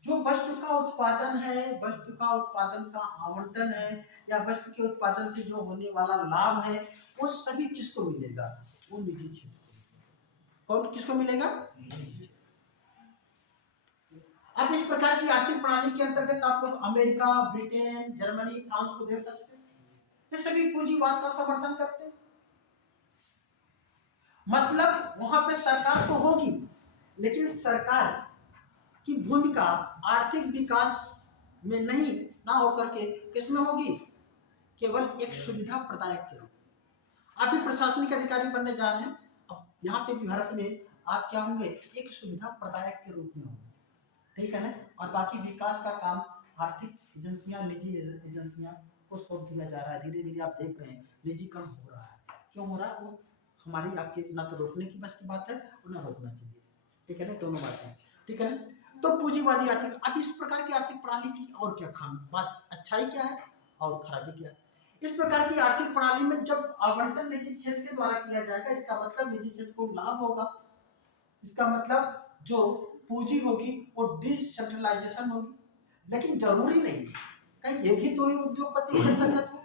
जो वस्तु का उत्पादन है, वस्तु का उत्पादन का आवंटन है, या वस्तु के उत्पादन से जो होने वाला लाभ है, वो सभी किसको मिलेगा? वो निजी क्षेत्र को। कौन किसको मिलेगा? अब इस प्रकार की आर्थिक प्रणाली के अंतर्गत आप लोग अमेरिका, ब्रिटेन, जर्मनी, फ्रांस को देख सकते हैं। ये सभी पूंजीवाद का समर्थन करते हैं। मतलब वहां पे सरकार तो होगी, लेकिन सरकार की भूमिका आर्थिक विकास में नहीं ना होकर के किसमें होगी? केवल एक सुविधा प्रदायक के रूप में। आप भी प्रशासनिक अधिकारी बनने जा रहे हैं, अब यहाँ पे भी भारत में आप क्या होंगे? एक सुविधा प्रदायक के रूप में होंगे। ठीक है ना, और बाकी विकास का काम आर्थिक एजेंसियां, निजी एजेंसियां को सौंप दिया जा रहा है। धीरे धीरे आप देख रहे हैं निजीकरण हो रहा है। क्यों हो रहा है? वो हमारी आपके ना तो रोकने की बस की बात है और ना रोकना चाहिए। ठीक है ना, दोनों बातें। ठीक है ना, तो पूंजीवादी आर्थिक, अब इस प्रकार की आर्थिक प्रणाली की और क्या खामी बात, अच्छाई क्या है और खराबी क्या है? इस प्रकार की आर्थिक प्रणाली में जब आवंटन निजी क्षेत्र के द्वारा किया जाएगा, इसका मतलब निजी क्षेत्र को लाभ होगा। इसका मतलब जो पूंजी होगी वो डिसेंट्रलाइजेशन होगी। लेकिन जरूरी नहीं है कहीं एक ही दो ही उद्योगपति के अंतर्गत हो,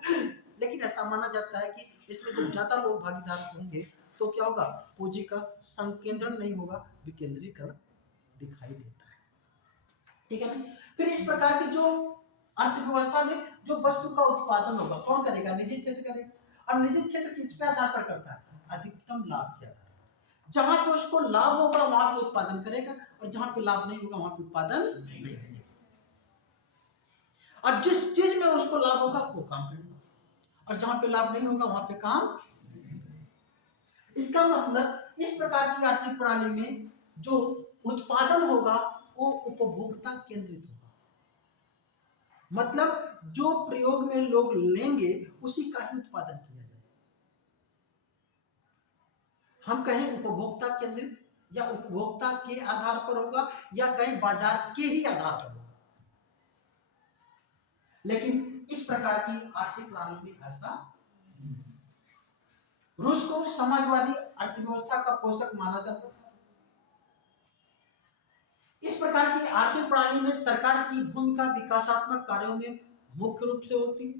लेकिन ऐसा माना जाता है कि इसमें जब ज्यादा लोग भागीदार होंगे तो क्या होगा? पूंजी का संकेंद्रण नहीं होगा, विकेंद्रीकरण दिखाई देता है। ठीक है ना, फिर इस प्रकार की जो अर्थव्यवस्था में जो वस्तु का उत्पादन होगा कौन करेगा? निजी क्षेत्र करेगा। और निजी क्षेत्र किस पे आधार पर करता है? अधिकतम लाभ के आधार पर। जहां पे उसको लाभ होगा वहां पे उत्पादन करेगा, और जहां पे लाभ नहीं होगा वहां पे उत्पादन नहीं करेगा। और जिस चीज में उसको लाभ होगा वो काम करेगा, और जहां पे लाभ नहीं होगा वहां पे काम नहीं करेगा। इसका मतलब इस प्रकार की आर्थिक प्रणाली में जो उत्पादन होगा वो उपभोक्ता केंद्रित होगा। मतलब जो प्रयोग में लोग लेंगे उसी का ही उत्पादन किया जाएगा। हम कहें उपभोक्ता केंद्रित, या उपभोक्ता के आधार पर होगा, या कहीं बाजार के ही आधार पर होगा। लेकिन इस प्रकार की आर्थिक प्रणाली में ऐसा नहीं है। रूस को समाजवादी अर्थव्यवस्था का पोषक माना जाता था। इस प्रकार की आर्थिक प्रणाली में सरकार की भूमिका विकासात्मक कार्यों में मुख्य रूप से होती है।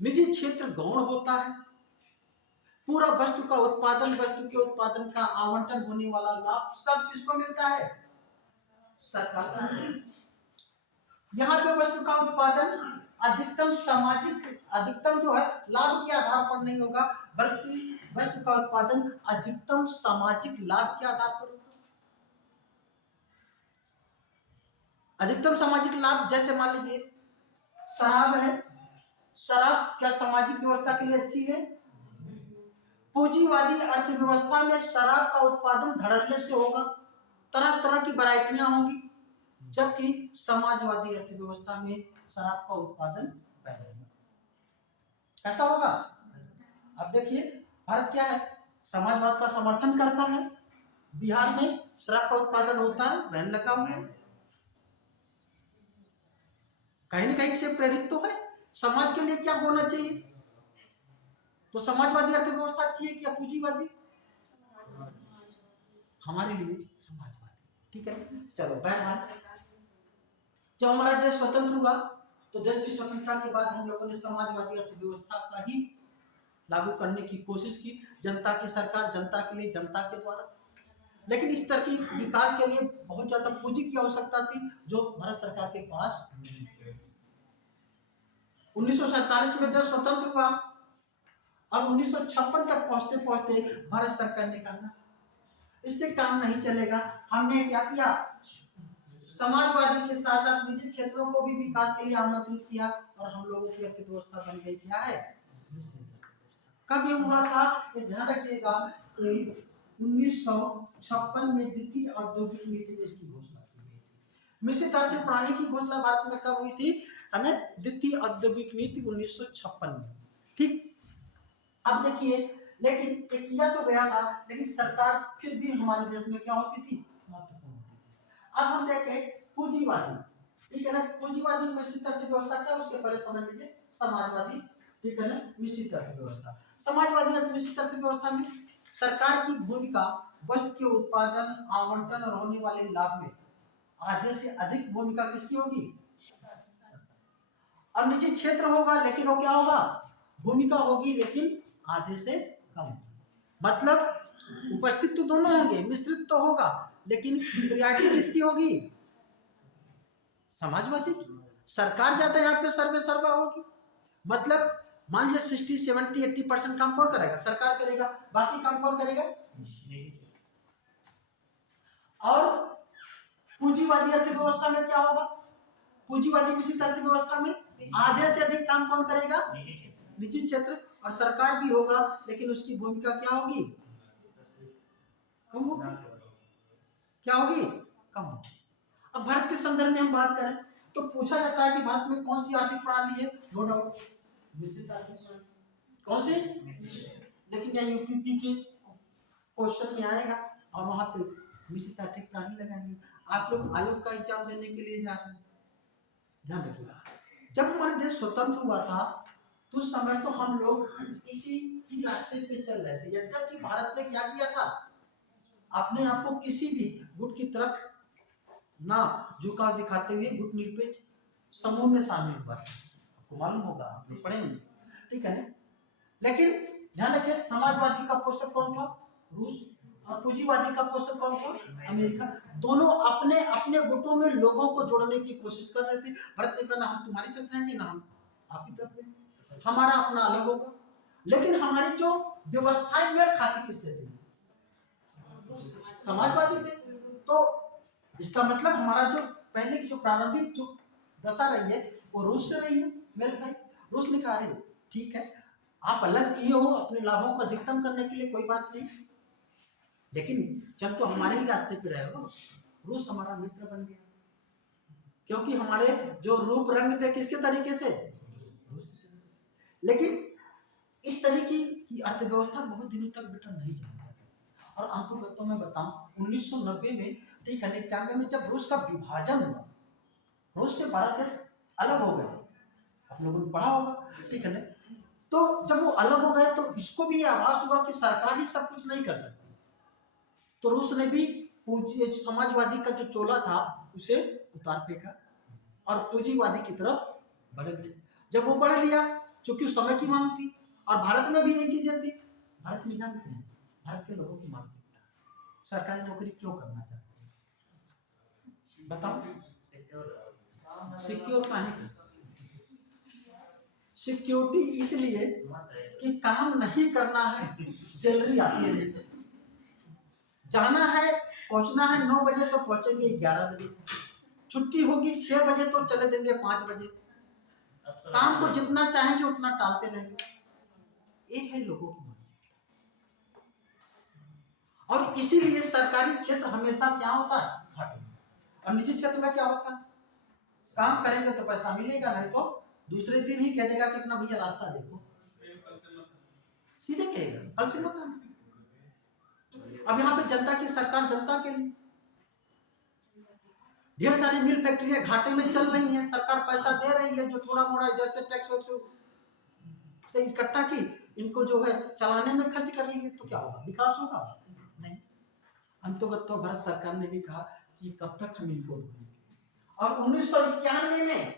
निजी क्षेत्र गौण होता है। पूरा वस्तु का उत्पादन, वस्तु के उत्पादन का आवंटन, होने वाला लाभ सब किसको मिलता है? सरकार को। यहाँ पे वस्तु का उत्पादन अधिकतम सामाजिक, अधिकतम जो है लाभ के आधार पर नहीं होगा, बल्कि वस्तु का उत्पादन अधिकतम सामाजिक लाभ के आधार पर होगा। अधिकतम सामाजिक लाभ जैसे मान लीजिए शराब है, शराब क्या सामाजिक व्यवस्था के लिए अच्छी है? पूंजीवादी अर्थव्यवस्था में शराब का उत्पादन धड़ल्ले से होगा, तरह तरह की वैरायटियां होंगी, जबकि समाजवादी अर्थव्यवस्था में शराब का उत्पादन पहले होगा। कैसा होगा? अब देखिए भारत क्या है, समाजवाद का समर्थन करता है, बिहार में शराब का उत्पादन होता है, बैन लगा हुआ है, कहीं ना कहीं से प्रेरित तो है। समाज के लिए क्या होना चाहिए? तो समाजवादी अर्थव्यवस्था अच्छी है क्या पूंजीवादी? हमारे लिए समाजवादी, ठीक है। चलो बहरहाल जब हमारा देश स्वतंत्र हुआ तो देश की स्वतंत्रता के बाद हम लोगों ने समाजवादी अर्थव्यवस्था का ही लागू करने की कोशिश की, जनता की सरकार, जनता के लिए, जनता के द्वारा। लेकिन इस तरह की विकास के लिए बहुत ज्यादा पूंजी की आवश्यकता थी, जो भारत सरकार के पास नहीं थी। 1947 में देश स्वतंत्र हुआ, अब 1956 तक पहुंचते पहुंचते भारत सरकार ने कहा इससे काम नहीं चलेगा। हमने क्या किया, समाजवादी के साथ साथ निजी क्षेत्रों को भी विकास के लिए आमंत्रित किया और हम लोगों की अर्थव्यवस्था बन गई क्या है। कब ये हुआ था, ये ध्यान रखिएगा, 1956 में द्वितीय औद्योगिक नीति में इसकी घोषणा की गई थी। मिश्रित आर्थिक प्रणाली की घोषणा भारत में कब हुई थी? द्वितीय औद्योगिक नीति 1956 में, ठीक। अब देखिए, लेकिन ये किया तो गया था, लेकिन सरकार फिर भी हमारे देश में क्या होती थी, महत्वपूर्ण होती थी। अब हम देखें पूंजीवादी, ठीक है ना, पूंजीवादी मिश्रित अर्थव्यवस्था क्या, उसके पहले समझ लीजिए समाजवादी, ठीक है ना, मिश्रित अर्थव्यवस्था। समाजवादी मिश्रित अर्थव्यवस्था में सरकार की भूमिका वस्तु के उत्पादन, आवंटन और होने वाले लाभ में आधे से अधिक भूमिका किसकी होगी? अब निजी क्षेत्र होगा, लेकिन वो क्या होगा, भूमिका होगी लेकिन आधे से कम। मतलब उपस्थित तो दोनों होंगे, मिश्रित तो होगा, लेकिन प्रियॉरिटी किसकी होगी? समाजवादी की। सरकार ज्यादा यहाँ पे सर्वे सर्वा होगी। मतलब मान लीजिए 60, 70, 80% काम कौन करेगा? सरकार करेगा, बाकी काम कौन करेगा? और पूंजीवादी अर्थव्यवस्था में क्या होगा? पूंजीवादी मिश्रित अर्थव्यवस्था में आधे से अधिक काम कौन करेगा? निजी क्षेत्र। और सरकार भी होगा, लेकिन उसकी भूमिका क्या होगी? कम होगी। क्या होगी? कम होगी। अब भारत के संदर्भ में हम बात करें तो पूछा जाता है कि भारत में कौन सी आर्थिक प्रणाली है? नो डाउट मिश्रित आर्थिक प्रणाली। कौन सी? लेकिन यहाँ यूपीपी के क्वेश्चन में आएगा और वहां पे मिश्रित आर्थिक प्रणाली लगाएंगे। आप लोग आयोग का एग्जाम देने के लिए जा रहे हैं, ध्यान रखिएगा। जब हमारा देश स्वतंत्र हुआ था तो उस समय तो हम लोग इसी की रास्ते पे चल रहे थे। यद्यपि भारत ने क्या किया था, अपने आप को किसी भी गुट की तरफ ना झुकाव दिखाते हुए गुट निरपेक्ष समूह में शामिल हुआ। आपको मालूम होगा, आप लोग पढ़े होंगे, ठीक है। लेकिन ध्यान रखिए, समाजवादी का पोषक कौन था? रूस। और पूंजीवादी का पोषक कौन था? अमेरिका। दोनों अपने अपने गुटों में लोगों को जोड़ने की कोशिश कर रहे थे। भारत ने कहा ना हम तुम्हारी तरफ रहेंगे, ना हम आपकी तरफ रहेंगे, हमारा अपना अलग होगा। लेकिन हमारी जो व्यवस्थाएं मेल खाती किससे थी? समाजवादी से। तो इसका मतलब हमारा जो पहले की जो प्रारंभिक जो दशा रही है वो रूस से रही है, मेल खाई। रूस ने कहा ठीक है, आप अलग किए हो अपने लाभों को अधिकतम करने के लिए, कोई बात नहीं, लेकिन चल तो हमारे ही रास्ते पे रहे हो। रूस हमारा मित्र बन गया, क्योंकि हमारे जो रूप रंग थे किसके तरीके से? लेकिन इस तरीके की अर्थव्यवस्था बहुत दिनों तक बेटा नहीं चली। और आपको तो मैं बताऊं 1990 में, ठीक है, 91 में जब रूस का विभाजन हुआ, रूस से भारत देश अलग हो गए, आप लोगों ने पढ़ा होगा, ठीक है ना। तो जब वो अलग हो गए तो इसको भी आभास हुआ कि सरकार ही सब कुछ नहीं कर सकती, तो रूस ने भी समाजवादी का जो चोला था उसे उतार फेंका और पूंजीवादी की तरफ बढ़ लिया। जब वो बढ़ लिया, चूंकि उस समय की मांग थी और भारत में भी यही चीजें थी। भारत में जानते हैं भारत के लोगों की मानसिकता, सरकारी नौकरी क्यों करना चाहते हैं बताओ? सिक्योर काहे? सिक्योरिटी इसलिए कि काम नहीं करना है, सैलरी आती है, जाना है, पहुंचना है 9 बजे तो पहुंचेंगे 11 बजे, छुट्टी होगी 6 बजे तो चले देंगे 5 बजे, काम को जितना चाहेंगे उतना टालते रहेंगे। ये है लोगों की मानसिकता। और इसीलिए सरकारी क्षेत्र हमेशा क्या होता है, घाटे में। और निजी क्षेत्र में क्या होता है, काम करेंगे तो पैसा मिलेगा, नहीं तो दूसरे दिन ही कह देगा कि अपना भैया रास्ता देखो, सीधे कहेगा कल से मत आना। अब यहाँ पे जनता की सरकार जनता के लिए, ढेर सारी मिल फैक्ट्रियां घाटे में चल रही हैं, सरकार पैसा दे रही है, जो थोड़ा मोड़ा इधर से टैक्स से इकट्ठा की इनको जो है चलाने में खर्च कर रही है, तो क्या होगा, विकास होगा? नहीं। अंतोगत तो भारत सरकार ने भी कहा कि कब तक हम इनको रोकेंगे। और 1991 में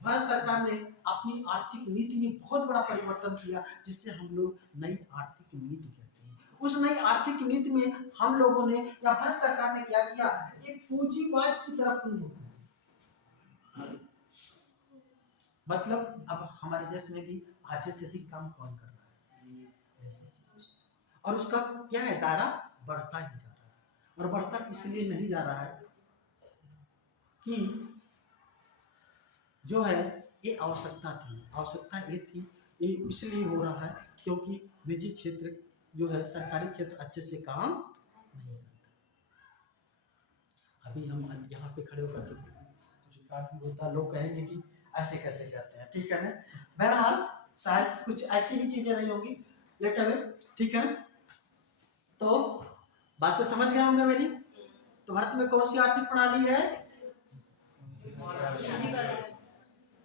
भारत सरकार ने अपनी आर्थिक नीति में बहुत बड़ा परिवर्तन किया, जिससे हम लोग नई आर्थिक नीति कहते हैं। उस नई आर्थिक नीति में हम लोगों ने या भारत सरकार ने क्या किया, एक पूंजीवाद की तरफ मतलब अब हमारे देश में भी आधे से अधिक काम कौन कर रहा है, और उसका क्या है, दायरा बढ़ता ही जा रहा है। और बढ़ता इसलिए नहीं जा रहा है कि जो है ये आवश्यकता थी, आवश्यकता ये थी, ये इसलिए हो रहा है क्योंकि निजी क्षेत्र जो है सरकारी क्षेत्र अच्छे से काम नहीं करता। अभी हम यहाँ पे खड़े होकर के रिकॉर्ड भी होता, लोग कहेंगे कि ऐसे कैसे कहते हैं, ठीक है ना। बहरहाल शायद कुछ ऐसी ही चीजें रही होंगी लेटर में, ठीक है ना। तो बात तो समझ गए होंगे मेरी। तो भारत में कौन सी आर्थिक प्रणाली है,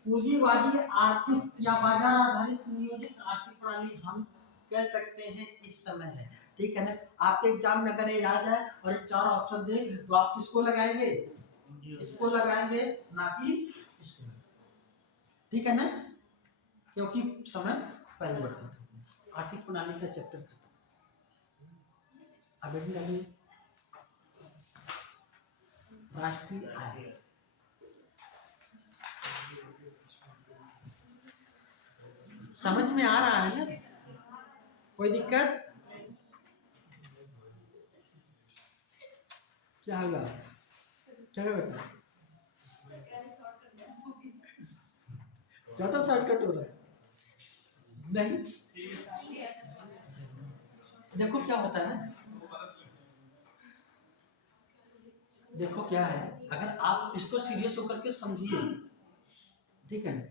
पूंजीवादी आर्थिक या बाजार आधारित नियोजित आर्थिक प्रणाली हम कह सकते हैं इस समय है, ठीक है ना। आपके एग्जाम में अगर ये आ जाए और ये 4 ऑप्शन दे तो आप किसको लगाएंगे, इसको लगाएंगे, ना कि इसको, ठीक है ना, क्योंकि समय परिवर्तित हो गया। आर्थिक प्रणाली का चैप्टर खत्म। अब राष्ट्रीय आय, समझ में आ रहा है ना, कोई दिक्कत? क्या होगा, क्या होगा, ज्यादा शॉर्टकट हो रहा है? नहीं, देखो क्या होता है ना, देखो क्या है, अगर आप इसको सीरियस होकर के समझिए, ठीक है ना,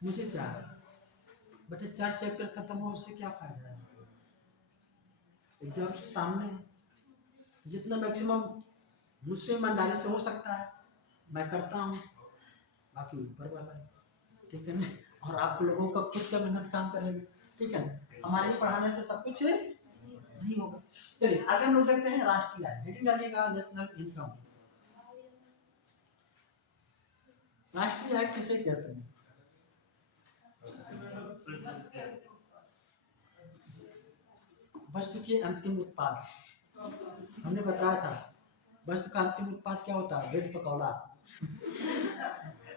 मुझे क्या है बेटे, 4 चैप्टर खत्म हो उससे क्या फायदा है, एग्जाम सामने है, जितना मैक्सिमम मुझसे ईमानदारी से हो सकता है मैं करता हूँ, बाकी ऊपर वाला है, ठीक है ना। और आप लोगों का खुद का मेहनत काम करेंगे, ठीक है ना, हमारे पढ़ाने से सब कुछ नहीं होगा। चलिए आगे हम लोग देखते हैं राष्ट्रीय आय, हेडिंग डालिएगा नेशनल इनकम। राष्ट्रीय आय किसे कहते हैं, वस्तु के अंतिम उत्पाद, हमने बताया था वस्तु का अंतिम उत्पाद क्या होता है, ब्रेड पकौड़ा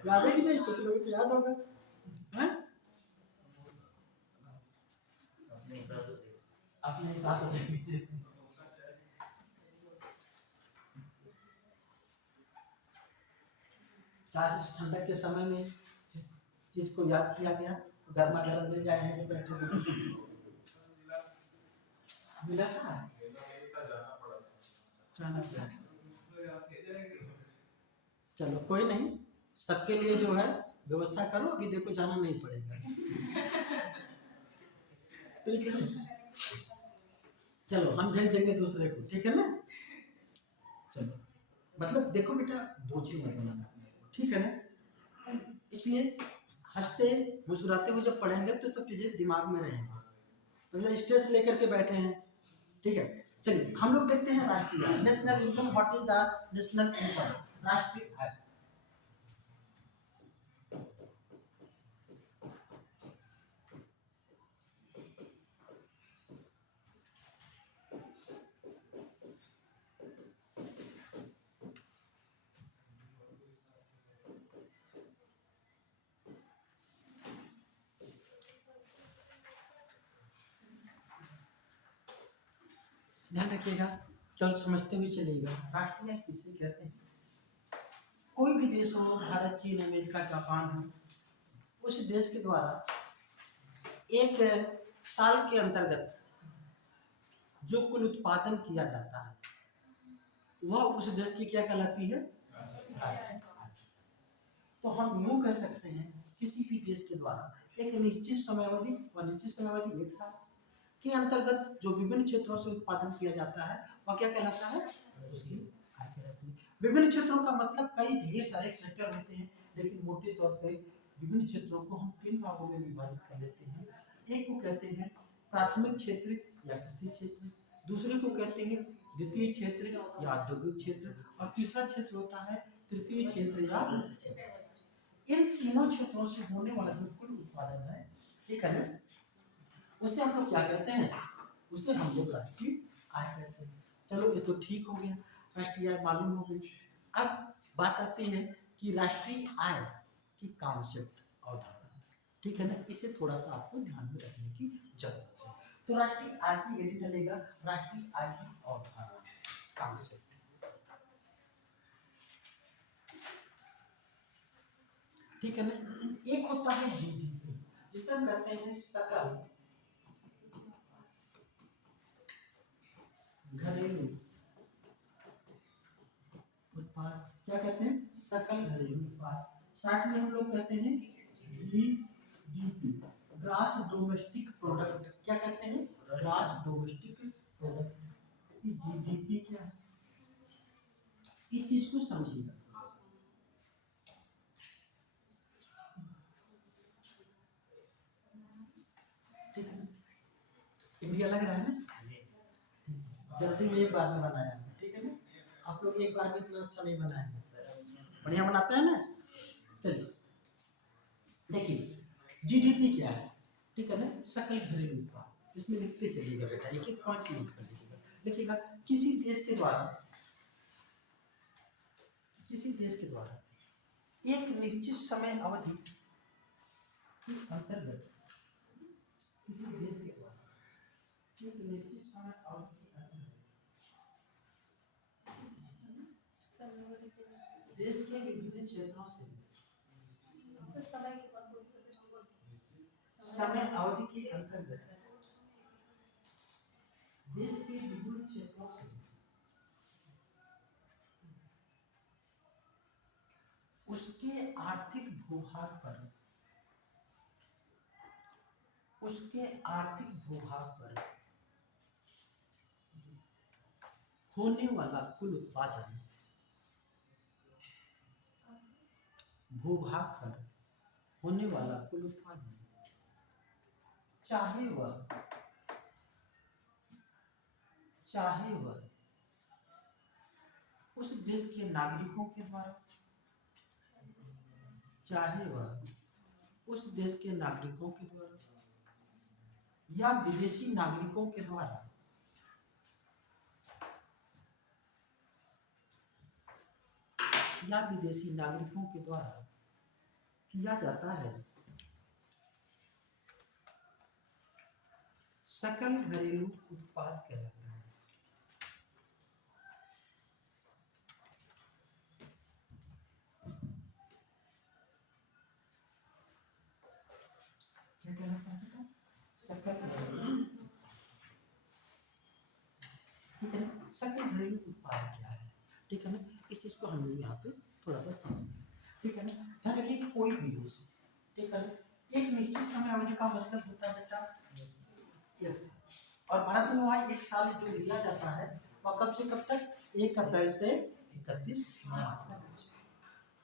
याद है कि नहीं, कुछ लोगों को याद होगा, हैं? अपने हिसाब से देखेंगे। ठंडक के समय में जिस चीज को याद किया गया, गर्मा गर्म मिल जाए बैठे मिला था, जाना पड़ा, चलो कोई नहीं, सबके लिए जो है व्यवस्था करो कि देखो जाना नहीं पड़ेगा, ठीक है, चलो हम भेज देंगे दूसरे को, ठीक है ना। चलो मतलब देखो बेटा, बोझिल मत बनाना, ठीक है ना, इसलिए हंसते मुस्कुराते हुए जब पढ़ेंगे तो सब चीजें दिमाग में रहेंगे, मतलब स्ट्रेस लेकर के बैठे हैं, ठीक है। चलिए हम लोग देखते हैं राष्ट्रीय आय, national income, what is the national income, राष्ट्रीय आय। ध्यान रखिएगा, केवल समझते हुए चलिएगा, राष्ट्रीय आय किसे कहते हैं। कोई देश हो, भारत, चीन, अमेरिका, जापान हो, उस देश के द्वारा एक साल के अंतर्गत जो कुल उत्पादन किया जाता है वह उस देश की क्या कहलाती है? तो हम यूं कह सकते हैं किसी भी देश के द्वारा एक निश्चित समयावधि व निश्चित समयावधि एक साल के अंतर्गत जो विभिन्न क्षेत्रों से उत्पादन किया जाता है वह क्या कहलाता है? उसकी आय कहलाती है। विभिन्न क्षेत्रों का मतलब कई ढेर सारे सेक्टर होते हैं, लेकिन मोटे तौर पर विभिन्न क्षेत्रों को हम 3 भागों में विभाजित कर लेते हैं। एक को कहते हैं प्राथमिक क्षेत्र या कृषि क्षेत्र, दूसरे को कहते हैं द्वितीय क्षेत्र या औद्योगिक क्षेत्र, और तीसरा क्षेत्र होता है तृतीय क्षेत्र या इन तीनों क्षेत्रों से होने वाला जो कुल उत्पादन है, ठीक है ना, उसे हम लोग क्या कहते हैं? उसे हम लोग राष्ट्रीय आय कहते हैं। चलो ये तो ठीक हो गया, राष्ट्रीय आय मालूम हो गई। अब बात आती है कि राष्ट्रीय आय की कॉन्सेप्ट अवधारणा, ठीक है ना, इसे थोड़ा सा आपको ध्यान में रखने की जरूरत है। तो राष्ट्रीय आय की हेडिंग डलेगा राष्ट्रीय आय की अवधारणा, कॉन्सेप्ट। ठीक है ना। एक होता है जीडीपी, जिसे हम कहते हैं सकल घरेलू उत्पाद। क्या कहते हैं? सकल घरेलू उत्पाद। साथ में हम लोग कहते हैं जीडीपी, ग्रॉस डोमेस्टिक प्रोडक्ट। क्या कहते हैं? Gross domestic product. जीडीपी क्या है? इस चीज को समझिएगा। ठीक है ना, इंडिया लग रहा है ना, जल्दी में एक बार में बनाया है, ठीक है ना। आप लोग एक बार में इतना अच्छा नहीं बनाए, बढ़िया बनाते हैं ना। चलिए देखिए जीडीपी क्या है, ठीक है ना, सकल घरेलू उत्पाद। इसमें लिखते चलिएगा बेटा, एक एक पॉइंट नोट कर लीजिएगा। लिखिएगा किसी देश के द्वारा एक निश्चित समय अवधि के अंतर्गत, किसी देश के द्वारा एक निश्चित समय अवधि के अंतर्गत देश के विभिन्न क्षेत्रों से समय अवधि के अंतर्गत देश के विभिन्न क्षेत्रों से उसके आर्थिक भूभाग पर होने वाला कुल उत्पादन, भूभाग पर होने वाला कुल उत्पादन, चाहे वह उस देश के नागरिकों के द्वारा, या विदेशी नागरिकों के द्वारा किया जाता है, सकल घरेलू उत्पाद कहलाता है। क्या कहलाता है? सकल घरेलू, ठीक है ना। सकल घरेलू उत्पाद क्या है, ठीक है ना, इस चीज को हम लोग यहाँ पे थोड़ा सा समझेंगे, ठीक है ना। ध्यान रखिए कि कोई भी देश, ठीक है, एक निश्चित समय अवधि का मतलब होता है बेटा एक साल, और भारत में वहाँ एक साल जो लिया जाता है वह कब से कब तक? 1 अप्रैल से 31 मार्च तक।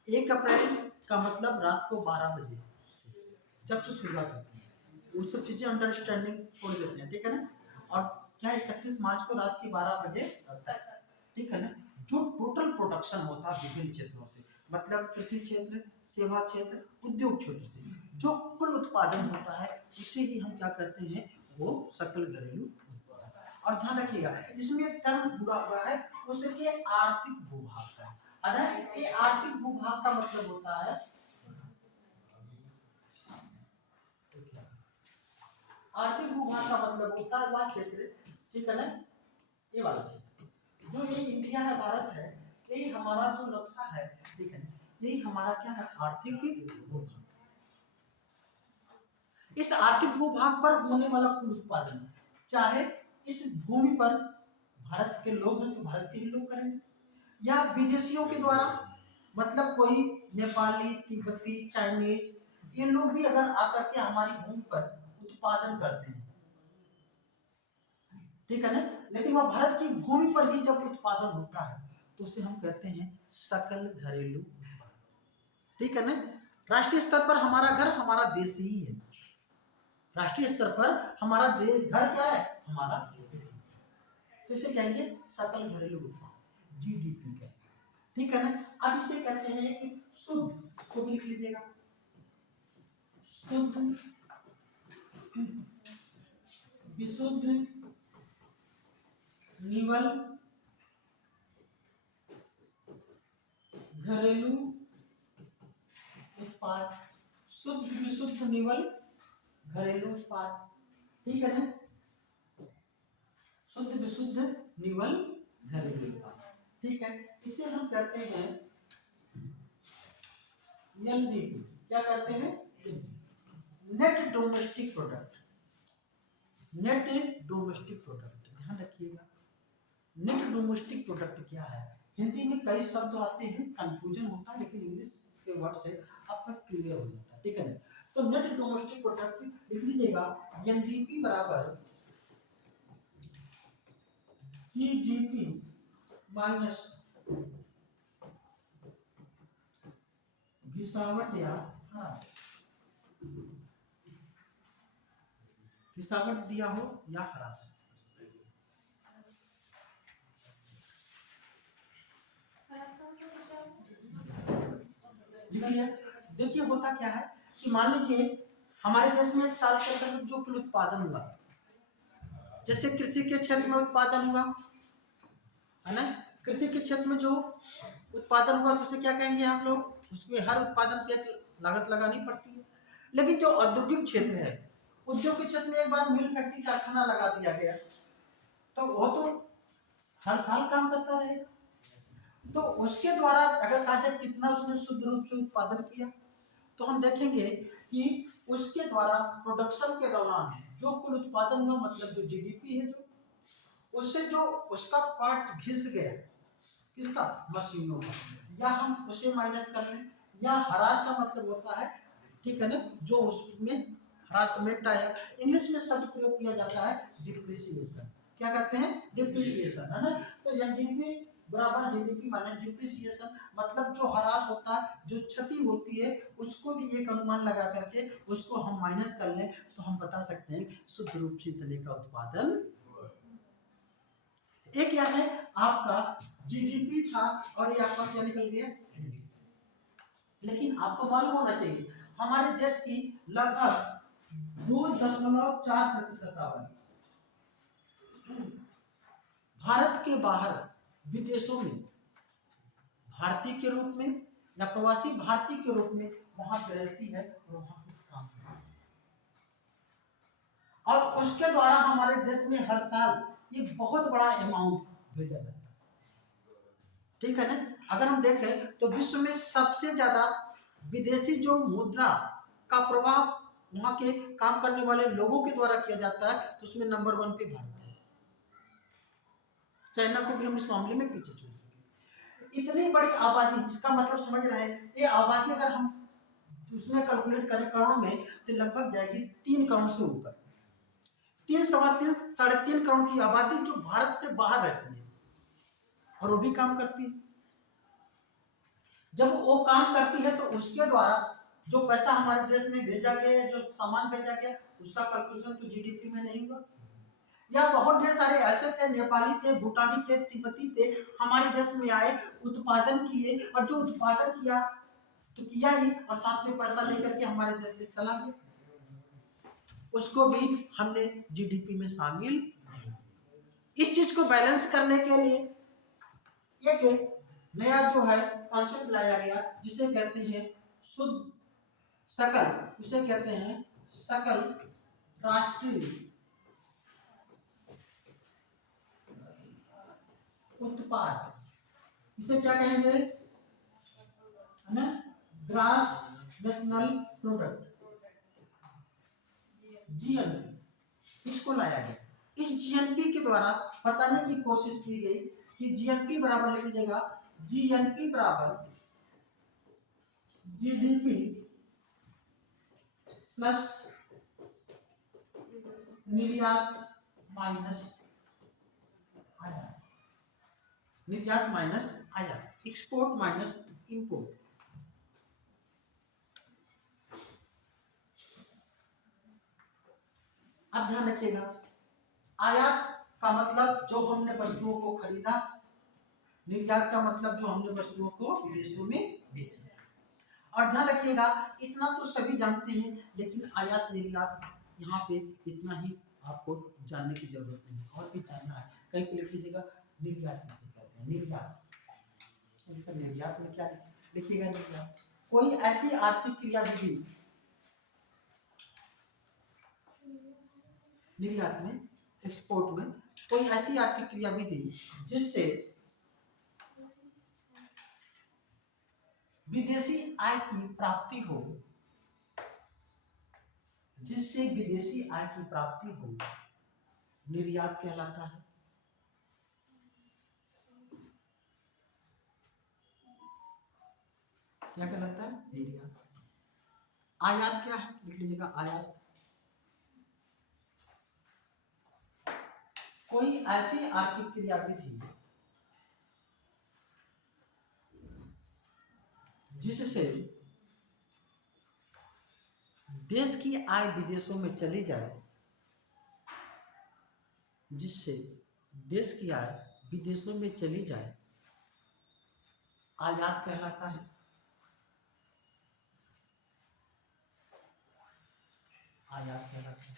1 अप्रैल का मतलब रात को 12 बजे जब से शुरुआत होती है, वो सब चीजें अंडरस्टैंडिंग छोड़ देते हैं, ठीक है ना। और क्या 31 मार्च को रात के 12 बजे तक, ठीक है ना, जो टोटल प्रोडक्शन होता है विभिन्न क्षेत्रों से, मतलब कृषि क्षेत्र, सेवा क्षेत्र, उद्योग क्षेत्र से जो कुल उत्पादन होता है उसे ही हम क्या कहते हैं? वो सकल घरेलू उत्पाद। और ध्यान रखिएगा इसमें टर्म जुड़ा हुआ है उसके आर्थिक भूभाग का। अगर ये आर्थिक भूभाग का मतलब होता है, आर्थिक भूभाग का मतलब होता है वह क्षेत्र, ठीक है ना, ये वाला क्षेत्र जो ये इंडिया है, भारत है, ये हमारा जो नक्शा है, ठीक है, यही हमारा क्या है, आर्थिक भूभाग। इस आर्थिक भूभाग पर होने वाला कुल उत्पादन, चाहे इस भूमि पर भारत के लोग हैं तो भारत के ही लोग करेंगे, या विदेशियों के द्वारा, मतलब कोई नेपाली, तिब्बती, चाइनीज, ये लोग भी अगर आकर के हमारी भूमि पर उत्पादन करते हैं, ठीक है ना, लेकिन वह भारत की भूमि पर ही जब उत्पादन होता है तो उसे हम कहते हैं सकल घरेलू उत्पाद, ठीक है ना। राष्ट्रीय स्तर पर हमारा घर हमारा देश ही है, राष्ट्रीय स्तर पर हमारा देश घर क्या है, हमारा देश, तो इसे कहेंगे सकल घरेलू उत्पाद, जीडीपी कहेंगे, ठीक है ना। अब इसे कहते हैं कि शुद्ध, इसको भी लिख लीजिएगा, शुद्ध विशुद्ध निवल घरेलू उत्पाद, शुद्ध विशुद्ध निवल घरेलू उत्पाद, ठीक है ना, शुद्ध विशुद्ध निवल घरेलू उत्पाद, ठीक है। इसे हम कहते हैं एनडीपी, क्या कहते हैं, net domestic product, net domestic product, ध्यान रखिएगा। नेट डोमेस्टिक प्रोडक्ट क्या है, हिंदी में कई शब्द आते हैं, कंफ्यूजन होता है, लेकिन इंग्लिश के वर्ड से आपका क्लियर हो जाता है, ठीक है ना। तो नेट डोमेस्टिक प्रोडक्ट लिख लीजिएगा, एनडीपी बराबर जीडीपी माइनस घिसावट या ह्रास, घिसावट दिया हो या ह्रास, लिखिए। देखिए होता क्या है कि मान लीजिए हमारे देश में एक साल के अंदर जो कुल उत्पादन हुआ, जैसे कृषि के क्षेत्र में उत्पादन हुआ है ना, कृषि के क्षेत्र में जो उत्पादन हुआ तो उसे क्या कहेंगे हम लोग, उसमें हर उत्पादन पे एक लागत लगानी पड़ती है। लेकिन जो औद्योगिक क्षेत्र है, उद्योग के क्षेत्र में एक बार मिल फैक्ट्री कारखाना लगा दिया गया तो वो तो हर साल काम करता रहेगा, तो उसके द्वारा अगर कहा जाए कितना उसने शुद्ध रूप से उत्पादन किया, तो हम देखेंगे कि उसके द्वारा प्रोडक्शन के दौरान जो कुल उत्पादन हुआ, मतलब जो जीडीपी है, जो उससे जो उसका पार्ट घिस गया, किसका, मशीनों का, या हम उसे माइनस कर लें, या ह्रास का मतलब होता है, ठीक है ना, जो उसमें ह्रासमेंट आया, इंग्लिश में शब्द प्रयोग किया जाता है डिप्रिसिएशन, क्या कहते हैं, डिप्रिसिएशन, है ना। तो एनडीपी बराबर जीडीपी माइनस डिप्रिसिएशन, मतलब जो ह्रास होता है, जो क्षति होती है, उसको भी एक अनुमान लगा करके उसको हम माइनस कर लें तो हम बता सकते हैं शुद्ध रूप से इतने का उत्पादन। एक क्या है आपका जीडीपी था और ये आपका क्या निकल गया, लेकिन आपको मालूम होना चाहिए हमारे देश की लगभग 2.4% आबादी भारत के बाहर विदेशों में भारतीय के रूप में या प्रवासी भारतीय के रूप में वहां पे रहती है और वहां पे काम करती है, और उसके द्वारा हमारे देश में हर साल एक बहुत बड़ा अमाउंट भेजा जाता है, ठीक है ना। अगर हम देखें तो विश्व में सबसे ज्यादा विदेशी जो मुद्रा का प्रभाव वहां के काम करने वाले लोगों के द्वारा किया जाता है, तो उसमें नंबर 1 पे भारत है, चाइना को भी हम इस मामले में पीछे छोड़ देंगे। इतनी बड़ी आबादी, इसका मतलब समझ रहे हैं, ये आबादी अगर हम उसमें कैलकुलेट करें करोड़ों में तो लगभग जाएगी 3 करोड़ से ऊपर, 3, सवा 3, 3.5 करोड़ की आबादी जो भारत से बाहर रहती है और वो भी काम करती है। जब वो काम करती है तो उसके द्वारा जो पैसा हमारे देश में भेजा गया, जो सामान भेजा गया, उसका कैलकुलेशन तो जीडीपी में नहीं हुआ। या बहुत ढेर सारे ऐसे थे, नेपाली थे, भूटानी थे, तिब्बती थे, हमारे देश में आए, उत्पादन किए, और जो उत्पादन किया तो किया ही, और साथ में पैसा लेकर के हमारे देश से चला गया, उसको भी हमने जीडीपी में शामिल। इस चीज को बैलेंस करने के लिए एक नया जो है कॉन्सेप्ट लाया गया, जिसे कहते हैं शुद्ध सकल, उसे कहते हैं सकल राष्ट्रीय उत्पाद, इसे क्या कहेंगे, है ना, ग्रास नेशनल प्रोडक्ट, जीएनपी, इसको लाया गया। इस जीएनपी के द्वारा बताने की कोशिश की गई कि जीएनपी बराबर लिख लीजिएगा, जीएनपी बराबर जीडीपी प्लस निर्यात माइनस आयात, निर्यात माइनस आयात, एक्सपोर्ट माइनस इंपोर्ट। अब ध्यान रखिएगा, आयात का मतलब जो हमने वस्तुओं को खरीदा, निर्यात का मतलब जो हमने वस्तुओं को विदेशों में बेचा। और ध्यान रखिएगा, इतना तो सभी जानते हैं, लेकिन आयात निर्यात यहाँ पे इतना ही आपको जानने की जरूरत नहीं है, और भी जानना है। कहीं पे लिख लीजिएगा, निर्यात किसे कहते हैं, निर्यात। सर निर्यात में क्या लिखिएगा, निर्यात कोई ऐसी आर्थिक क्रियाविधि, निर्यात में, एक्सपोर्ट में कोई ऐसी आर्थिक क्रियाविधि जिससे विदेशी आय की प्राप्ति हो, जिससे विदेशी आय की प्राप्ति हो, निर्यात कहलाता है। क्या कहलाता है, निर्यात। आयात क्या है, लिख लीजिएगा, आयात कोई ऐसी आर्थिक क्रियाविधि जिससे देश की आय विदेशों में चली जाए, जिससे देश की आय विदेशों में चली जाए, आयात कहलाता है। आयात कहलाता है।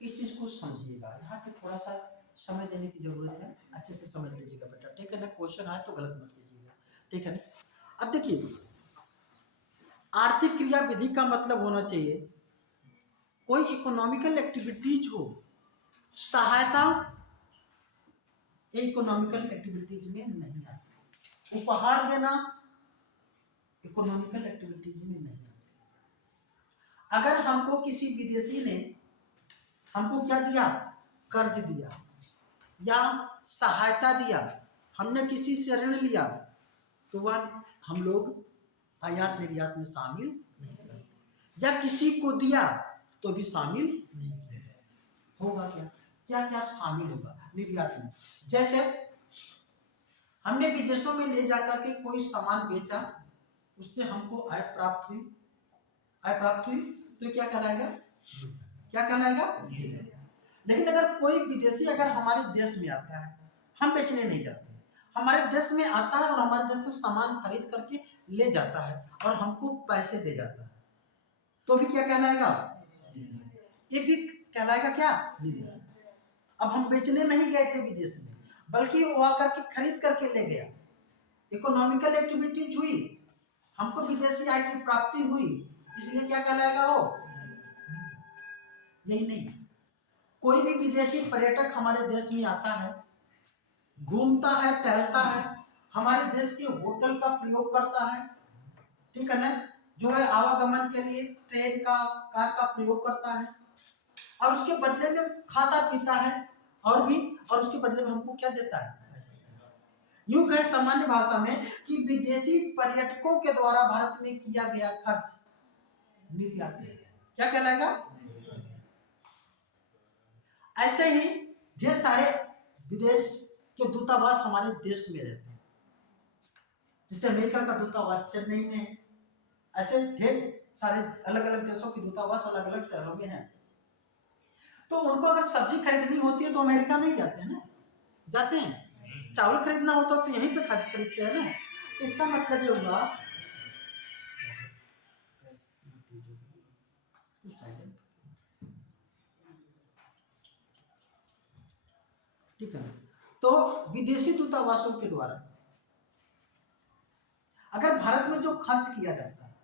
इस चीज को समझिएगा, यहाँ पे थोड़ा सा समय देने की जरूरत है, अच्छे से समझ लीजिएगा बेटा, ठीक है ना। क्वेश्चन आए तो गलत मत लीजिएगा, ठीक है ना। अब देखिए, आर्थिक क्रियाविधि का मतलब होना चाहिए कोई इकोनॉमिकल एक्टिविटीज हो, सहायता इकोनॉमिकल एक्टिविटीज में नहीं आती। उपहार देना इकोनॉमिकल एक्टिविटीज में नहीं आती। अगर हमको किसी विदेशी ने हमको क्या दिया, कर्ज दिया या सहायता दिया, हमने किसी से ऋण लिया, तो वह हम लोग आयात निर्यात में शामिल नहीं करते। या किसी को दिया तो भी शामिल नहीं किया होगा। क्या क्या क्या शामिल होगा निर्यात में, जैसे हमने विदेशों में ले जाकर के कोई सामान बेचा, उससे हमको आय प्राप्त हुई, आय प्राप्त हुई, तो क्या कहलाएगा, क्या कहलाएगा। लेकिन अगर कोई विदेशी अगर हमारे देश में आता है, हम बेचने नहीं जाते, हमारे देश में आता है और हमारे देश से सामान खरीद करके ले जाता है और हमको पैसे दे जाता है, तो भी क्या कहलाएगा, ये भी कहलाएगा क्या, निर्यात। अब हम बेचने नहीं गए थे विदेश में, बल्कि वो आकर के खरीद करके ले गया, इकोनॉमिकल एक्टिविटीज हुई, हमको विदेशी आय की प्राप्ति हुई, इसलिए क्या कहलाएगा वो। यही नहीं, कोई भी विदेशी पर्यटक हमारे देश में आता है, घूमता है, टहलता है, हमारे देश के होटल का प्रयोग करता है, ठीक है ना, जो है आवागमन के लिए ट्रेन का, कार का प्रयोग करता है, और उसके बदले में खाता पीता है, और उसके बदले में हमको क्या देता है, यूं कहे सामान्य भाषा में कि विदेशी पर्यटकों के द्वारा भारत में किया गया खर्च निर्यात है। क्या कहलाएगा। ऐसे ही ढेर सारे विदेश के दूतावास हमारे देश में रहते हैं, जैसे अमेरिका का दूतावास चेन्नई में है, ऐसे ढेर सारे अलग अलग देशों के दूतावास अलग अलग शहरों में हैं। तो उनको अगर सब्जी खरीदनी होती है तो अमेरिका नहीं जाते हैं ना, जाते हैं। चावल खरीदना होता तो यहीं पे खरीदते हैं ना। तो इसका मतलब ये हुआ, ठीक है। तो विदेशी दूतावासों के द्वारा अगर भारत में जो खर्च किया जाता है,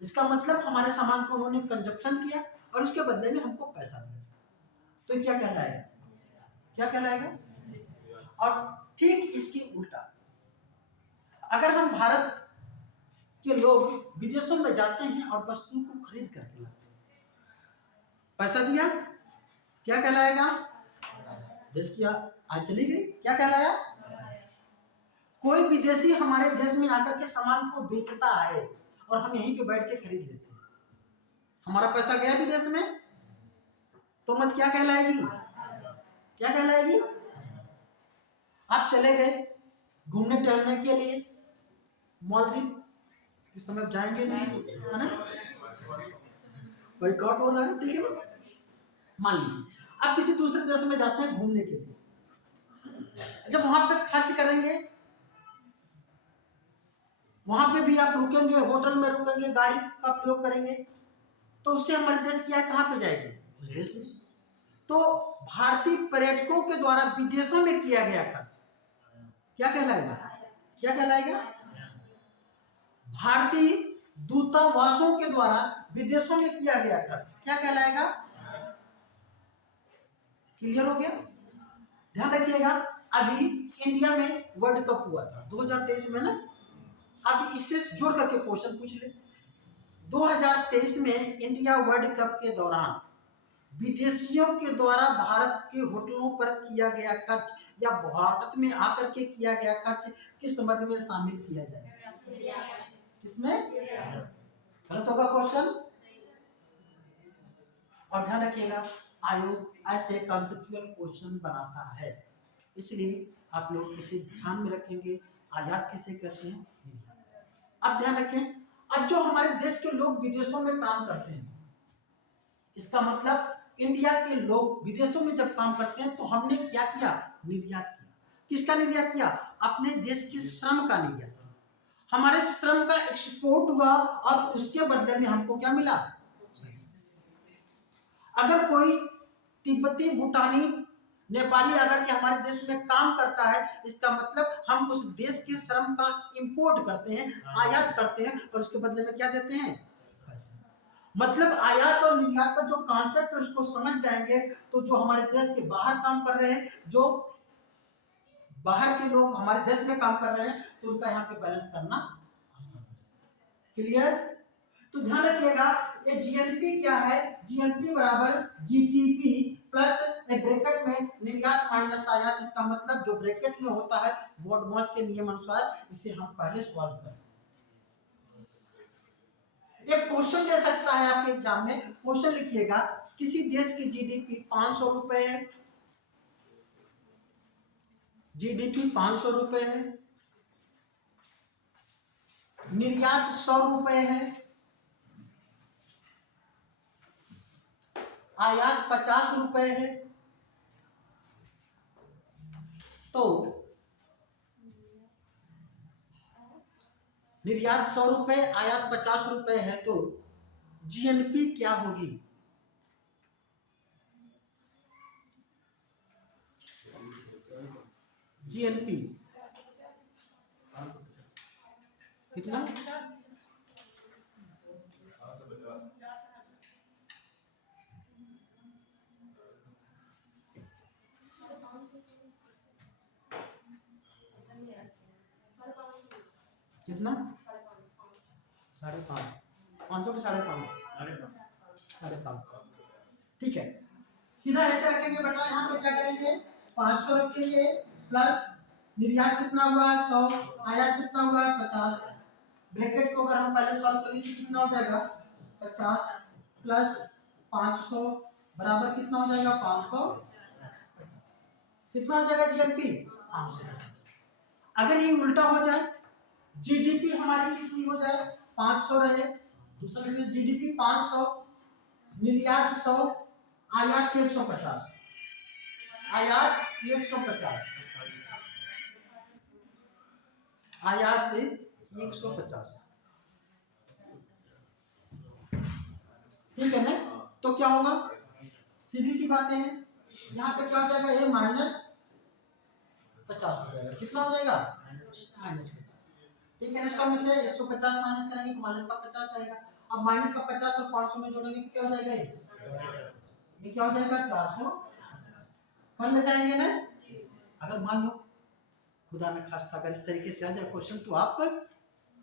इसका मतलब हमारे सामान को उन्होंने कंजप्शन किया और उसके बदले में हमको पैसा दिया, तो क्या कहलाएगा, क्या कहलाएगा। और ठीक इसकी उल्टा, अगर हम भारत के लोग विदेशों में जाते हैं और वस्तुओं को खरीद करके लाते हैं। पैसा दिया, क्या कहलाएगा? देश की आज चली गई, क्या कहलाया? कोई विदेशी हमारे देश में आकर के सामान को बेचता है और हम यहीं पे बैठ के खरीद लेते हैं, हमारा पैसा गया विदेश में, तो मत क्या कहलाएगी? क्या कहलाएगी? आप चले गए घूमने टहलने के लिए मालदीव, इस समय जाएंगे नहीं, है ना, बाइकआउट हो रहा है, ठीक है। मान लीजिए आप किसी दूसरे देश में जाते हैं घूमने के लिए, जब वहां पे खर्च करेंगे, वहां पे भी आप रुकेंगे, होटल में रुकेंगे, गाड़ी का प्रयोग करेंगे, तो उससे हमारे देश की आय कहां पे जाएगी? उस देश में। तो भारतीय पर्यटकों के द्वारा विदेशों में किया गया खर्च क्या कहलाएगा? क्या कहलाएगा? भारतीय दूतावासों के द्वारा विदेशों में किया गया खर्च क्या कहलाएगा? क्लियर हो गया? ध्यान रखिएगा, अभी इंडिया में वर्ल्ड कप हुआ था 2023 में ना, अब इससे जोड़ करके क्वेश्चन पूछ ले। 2023 में इंडिया वर्ल्ड कप के दौरान विदेशियों के द्वारा भारत के होटलों पर किया गया खर्च या भारत में आकर के किया गया खर्च किस मद में शामिल किया जाएगा? किसमें? गलत होगा क्वेश्चन। और ध्यान रखिएगा, आयोग ऐसे कॉन्सेप्चुअल क्वेश्चन बनाता है, इसलिए आप लोग इसे ध्यान में रखेंगे। आयात किसे कहते हैं? अब ध्यान रखें, अब जो हमारे देश के लोग विदेशों में काम करते हैं, इसका मतलब इंडिया के लोग विदेशों में जब काम करते हैं तो हमने क्या किया? निर्यात किया। किसका निर्यात किया? अपने देश के श्रम का निर्यात किया। हमारे श्रम का एक्सपोर्ट हुआ और उसके बदले में हमको क्या मिला? अगर कोई तिब्बती, भूटानी, नेपाली अगर के हमारे देश में काम करता है, इसका मतलब हम उस देश के श्रम का इंपोर्ट करते हैं, आयात करते हैं और उसके बदले में क्या देते हैं? मतलब आयात और निर्यात का जो कॉन्सेप्ट है उसको समझ जाएंगे तो जो हमारे देश के बाहर काम कर रहे हैं, जो बाहर के लोग हमारे देश में काम कर रहे हैं, तो उनका यहाँ पे बैलेंस करना आसान हो जाएगा। क्लियर? तो ध्यान रखिएगा, ये जीएनपी क्या है? जीएनपी बराबर जीटीपी प्लस ब्रैकेट में निर्यात माइनस आयात। इसका मतलब जो ब्रैकेट में होता है वॉर्ड-मॉस के नियम अनुसार इसे हम पहले सॉल्व करें। एक क्वेश्चन दे सकता है आपके एग्जाम में, क्वेश्चन लिखिएगा, किसी देश की जीडीपी 500 रुपए है, जीडीपी 500 रुपए है, निर्यात 100 रुपए है, आयात 50 रुपए है, तो निर्यात 100 रुपए, आयात 50 रुपए है, तो जीएनपी क्या होगी? जीएनपी कितना? कितना? 550, 500 के 550, ठीक है। सीधा ऐसे रखेंगे बेटा, यहाँ पे क्या करेंगे? 500 रखेंगे प्लस निर्यात कितना हुआ? 100, आयात कितना हुआ? 50। ब्रैकेट को अगर हम पहले सॉल्व कर लीजिए कितना हो जाएगा? 50 प्लस 500 बराबर कितना हो जाएगा? 500। कितना हो जाएगा जीएनपी? 500। अगर ये उल्टा हो जाए, जीडीपी हमारी कितनी हो जाए? 500 रहे, दूसरा लिखिए जीडीपी 500, निर्यात 100, आयात 150, आयात 150, आयात 150, ठीक है ना? तो क्या होगा? सीधी सी बातें हैं, यहाँ पे क्या हो जाएगा? ये माइनस 50 हो जाएगा। कितना हो जाएगा? माइनस 50, ठीक है। इसका में से 150 माइनस करेंगे तो माइनस का 50 आएगा। अब माइनस का 50 और 500 में जोड़ेंगे तो क्या हो जाएगा? ये क्या हो जाएगा? 400। कर ले जाएंगे ना? अगर मान लो खुदा न खास्ता अगर इस तरीके से आ जाए क्वेश्चन, तो आप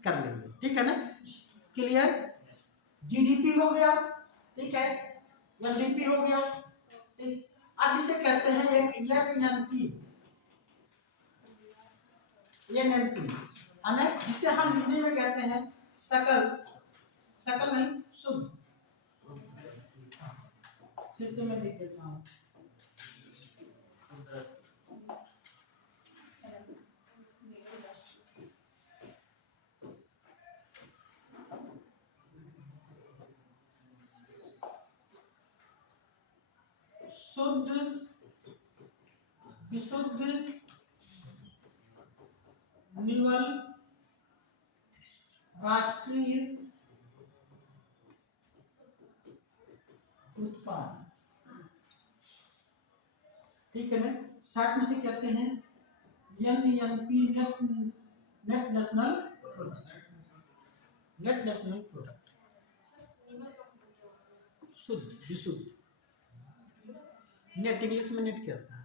कर लेंगे, ठीक है ना, क्लियर। जीडीपी हो गया, ठीक है, एनडीपी हो गया, ठीक। अब इसे कहते हैं एक एनएनपी, एनएनपी, जिसे हम हिंदी में कहते हैं सकल, सकल नहीं शुद्ध, फिर से मैं लिख देता हूँ, शुद्ध, विशुद्ध, निवल, राष्ट्रीय उत्पाद, ठीक है ना, शॉर्ट में से कहते हैं NNP, net net national product, net national product, शुद्ध, विशुद्ध, नेट इंग्लिश में नेट क्या होता है,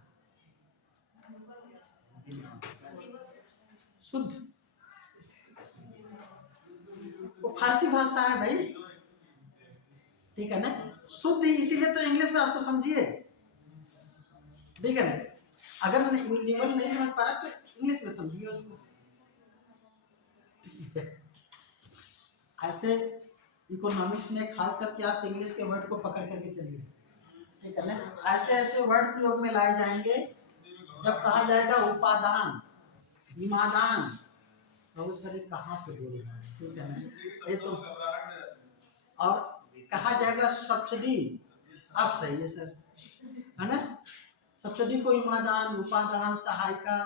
शुद्ध, वो फारसी भाषा है भाई, ठीक है ना, शुद्ध इसीलिए तो इंग्लिश में आपको समझिए, ठीक है ना, अगर निवल नहीं समझ पा रहा तो इंग्लिश में समझिए उसको, ठीक है। ऐसे इकोनॉमिक्स में खास करके आप इंग्लिश के वर्ड को पकड़ करके चलिए, ठीक है ना, ऐसे ऐसे वर्ड प्रयोग में लाए जाएंगे जब कहा जाएगा उपादान, ईमादान, बहुत सारे कहाँ से बोल रहे हैं, ठीक है ना, ये तो, और कहा जाएगा सब्सिडी, आप सही है सर, है ना, सब्सिडी को ईमादान, उपादान, सहायिका,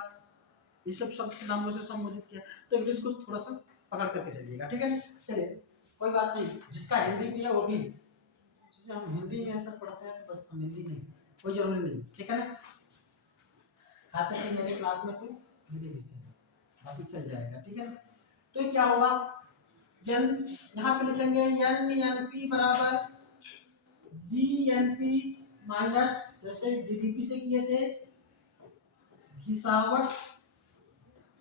ये सब शब्द नामों से संबोधित किया, तो इंग्लिश को थोड़ा सा पकड़ करके चलिएगा, ठीक है, चलिए कोई बात नहीं, जिसका हिंदी भी है वो भी, हम हिंदी में ऐसा पढ़ते हैं तो बस हम हिंदी नहीं, कोई जरूरी नहीं, ठीक है ना, खास करके मेरे क्लास में तो मेरे विषय में बाकी चल जाएगा, ठीक है ना, तो क्या होगा, एन यहाँ पे लिखेंगे एनएनपी बराबर जीएनपी माइनस, जैसे जीडीपी से किए थे घिसावट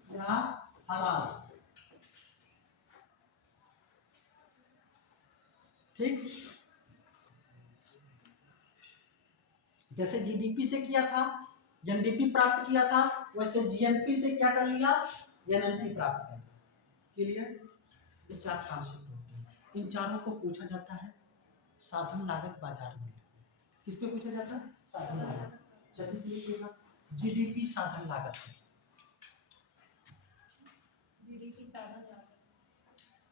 या हरास, ठीक, जैसे जीडीपी से किया था, एनडीपी प्राप्त किया था, वैसे जीएनपी से क्या कर लिया, एनएनपी प्राप्त कर लिया, क्लियर। ये चार कॉन्सेप्ट होते हैं, इन चारों को पूछा जाता है साधन लागत बाजार मूल्य, किस पे पूछा जाता है, साधन लागत, जल्दी से लिखिएगा, जीडीपी साधन लागत है, जीडीपी साधन लागत,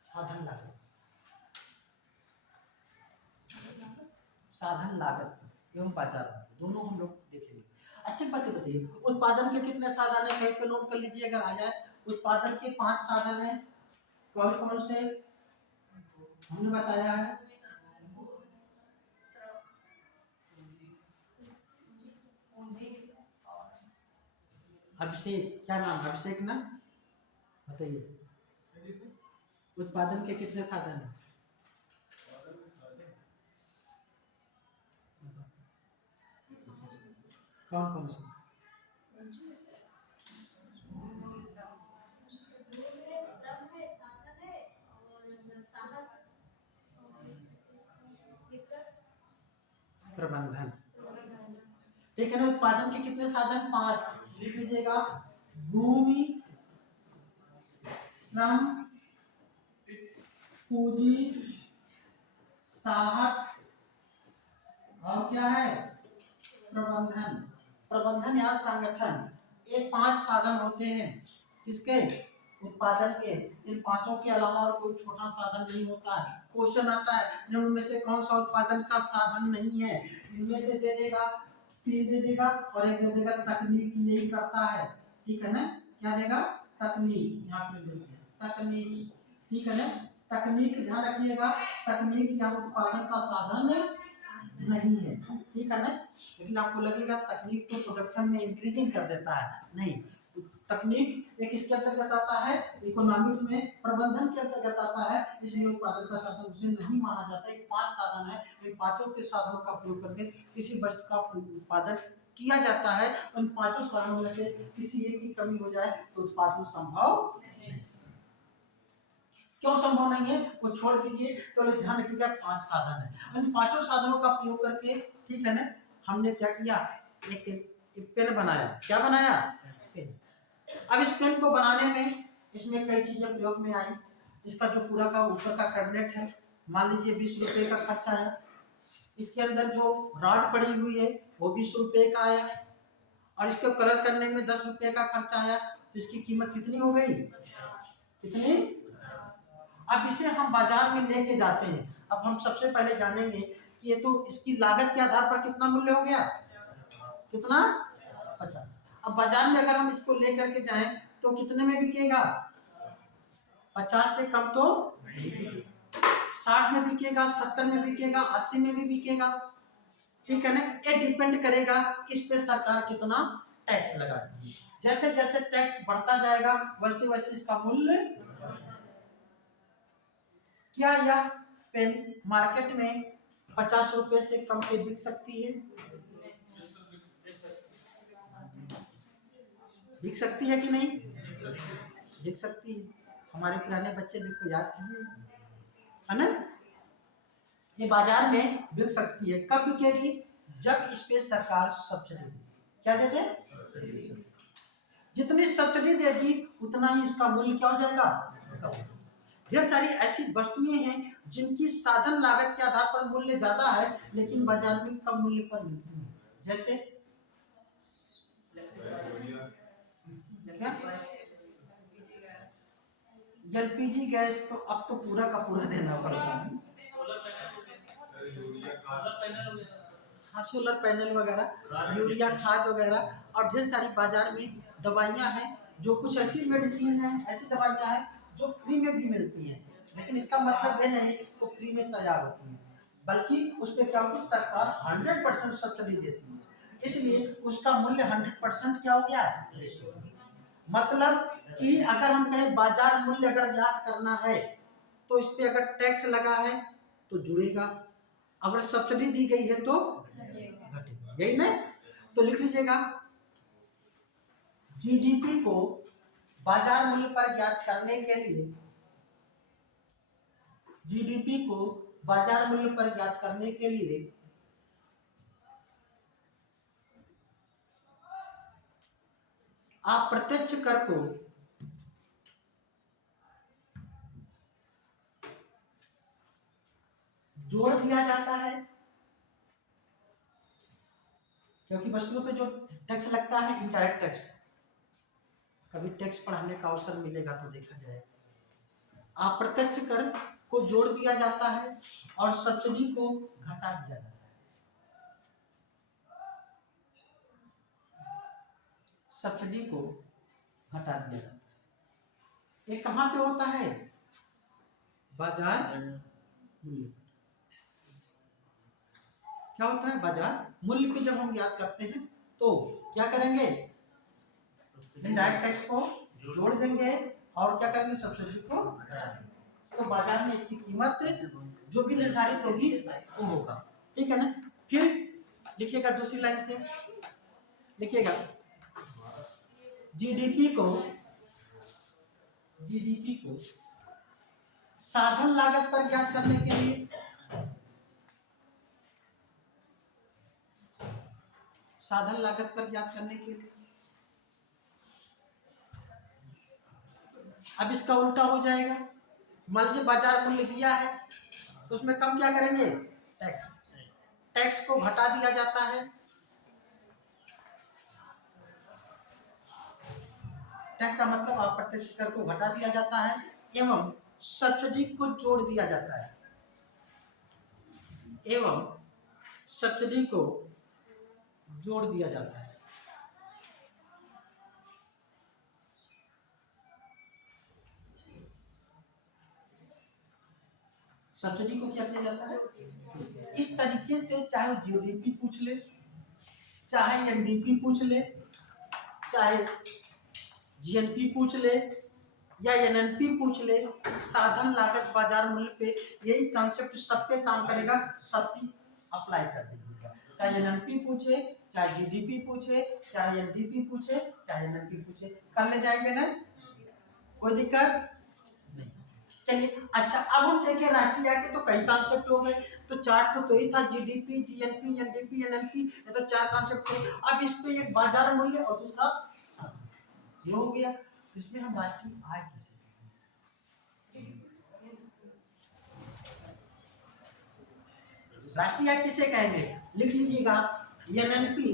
साधन लागत, साधन लागत एवं बाजार मूल्य, दोनों हम लोग देखेंगे। अच्छी बात बताइए, उत्पादन के कितने साधन है, कहीं पे नोट कर लीजिए अगर आ जाए, उत्पादन के 5 साधन है, कौन कौन से हमने बताया है, अभिषेक, क्या नाम, अभिषेक ना, बताइए उत्पादन के कितने साधन है, कौन कौन से, प्रबंधन, ठीक है ना, उत्पादन के कितने साधन, 5 लिख लीजिएगा, भूमि, श्रम, पूंजी, साहस, और क्या है, प्रबंधन, प्रबंधन या संगठन, ये 5 साधन होते हैं, किसके, उत्पादन के। इन पांचों के अलावा और कोई छोटा साधन नहीं होता है, क्वेश्चन आता है इनमें से कौन सा उत्पादन का साधन नहीं है, इनमें से दे देगा 3 दे देगा और एक दे देगा तकनीक, यही करता है, ठीक है ना, क्या देगा, तकनीक, यहाँ पे देखिए तकनीक, ठीक है ना, तकनीक ध्यान रखिएगा, तकनीक या उत्पादन का साधन नहीं है, ठीक है ना, लेकिन आपको लगेगा तकनीक तो प्रोडक्शन में इंक्रीजिंग कर देता है, नहीं, तकनीक एक इसके अंतर्गत आता है, इकोनॉमिक्स में प्रबंधन के अंतर्गत आता है, इसलिए उत्पादन का साधन उसे नहीं माना जाता। एक 5 साधन है, इन पांचों के साधनों का प्रयोग करके किसी वस्तु का उत्पादन किया जाता है, उन पांचों साधनों में से किसी एक की कमी हो जाए तो उत्पादन संभव नहीं। क्यों संभव नहीं है वो छोड़ दीजिए। तो ध्यान रखिएगा 5 साधन है, इन पांचों साधनों का प्रयोग करके, ठीक है ना, हमने क्या किया, एक पेन बनाया। क्या बनाया? पेन। अब इस पेन को बनाने में इसमें कई चीजें प्रयोग में आई। इसका जो पूरा का ऊपर का कैबिनेट है, मान लीजिए 20 रुपए का खर्चा आया। इसके अंदर जो रॉड पड़ी हुई है वो 20 रुपए का आया, और इसको कलर करने में 10 रुपए का खर्चा आया। तो इसकी कीमत कितनी हो गई? कितनी? अब इसे हम बाजार में लेके जाते हैं। अब हम सबसे पहले जानेंगे कि ये तो इसकी लागत के आधार पर कितना मूल्य हो गया? कितना? 50। अब बाजार में अगर हम इसको लेकर के जाएं तो कितने में बिकेगा? 50 से कम तो नहीं बिकेगा। 60 में बिकेगा, 70 में बिकेगा, 80 में भी बिकेगा, ठीक है ना। ये डिपेंड करेगा किस पे सरकार कितना टैक्स लगाती है। जैसे जैसे टैक्स बढ़ता जाएगा वैसे वैसे इसका मूल्य। क्या यह पेन मार्केट में 50 रुपए से कम पे बिक सकती है? बिक सकती है कि नहीं? बिक सकती है। हमारे पुराने बच्चे देखो याद किए, है ना। ये बाजार में बिक सकती है। कब बिकेगी? जब इस पे सरकार सब्सिडी देगी। क्या दे दे? जितनी सब्सिडी देगी उतना ही इसका मूल्य क्या हो जाएगा? ढेर सारी ऐसी वस्तुएं हैं जिनकी साधन लागत के आधार पर मूल्य ज्यादा है लेकिन बाजार में कम मूल्य पर मिलती है। जैसे एलपीजी गैस तो अब तो पूरा का पूरा देना पड़ता है। हाँ, सोलर पैनल वगैरह, यूरिया खाद वगैरह, और ढेर सारी बाजार में दवाइयाँ हैं। जो कुछ ऐसी मेडिसिन है, ऐसी दवाइयाँ हैं जो फ्री में भी मिलती हैं, लेकिन इसका मतलब ये नहीं वो फ्री में तैयार होती है, बल्कि उस पर क्या होती है, सरकार 100% सब्सिडी देती है, इसलिए उसका मूल्य 100% क्या हो गया है। मतलब कि अगर हम कहें बाजार मूल्य अगर ज्ञात करना है तो इस पे अगर टैक्स लगा है तो जुड़ेगा, अगर सब्सिडी दी गई है तो घटेगा, यही ना। तो लिख लीजिएगा, जीडीपी को बाजार मूल्य पर ज्ञात करने के लिए, जीडीपी को बाजार मूल्य पर ज्ञात करने के लिए अप्रत्यक्ष कर को जोड़ दिया जाता है, क्योंकि वस्तुओं पे जो टैक्स लगता है इनडायरेक्ट टैक्स, कभी टैक्स पढ़ाने का अवसर मिलेगा तो देखा जाएगा। अप्रत्यक्ष कर को जोड़ दिया जाता है और सब्सिडी को घटा दिया जाता है। सब्सिडी को घटा दिया जाता है। ये कहाँ पे होता है? बाजार मूल्य पर। क्या होता है? बाजार मूल्य पे जब हम ज्ञात करते हैं तो क्या करेंगे, इनडायरेक्ट टैक्स को जोड़ देंगे और क्या करेंगे, सब्सिडी को घटा देंगे। तो बाजार में इसकी कीमत जो भी निर्धारित होगी वो होगा, ठीक है ना। फिर लिखिएगा दूसरी लाइन से, लिखिएगा जीडीपी को साधन लागत पर ज्ञात करने के लिए, साधन लागत पर ज्ञात करने के लिए, अब इसका उल्टा हो जाएगा। मान लीजिए बाजार मूल्य दिया है तो उसमें कम क्या करेंगे, टैक्स, टैक्स को घटा दिया जाता है, टैक्स का मतलब अप्रत्यक्ष कर को घटा दिया जाता है एवं सब्सिडी को जोड़ दिया जाता है, एवं सब्सिडी को जोड़ दिया जाता है। सब्सिडी को क्या किया जाता है, इस तरीके से, चाहे जीडीपी पूछ ले, चाहे एनडीपी पूछ ले, चाहे जीएनपी पूछ ले या एनएनपी पूछ ले, साधन लागत बाजार मूल्य पे यही कॉन्सेप्ट सब पे काम करेगा, सब पे अप्लाई कर दीजिएगा। चाहे एनएनपी पूछे, चाहे जीडीपी पूछे, चाहे एनडीपी पूछे, चाहे एनएनपी पूछे, कर ले जाएंगे ना, कोई दिक्कत नहीं। चलिए अच्छा, अब हम देखें राष्ट्रीय आय के तो कई कॉन्सेप्ट हो गए। तो चार्ट तो यही था, जीडीपी, जीएनपी, एनडीपी, एनएनपी, ये तो 4 कॉन्सेप्ट थे। अब इस पे एक बाजार मूल्य और दूसरा साधन, ये हो गया। तो इसमें हम राष्ट्रीय आय किसे राष्ट्रीय आय किसे कहेंगे, लिख लीजिएगा। एनएनपी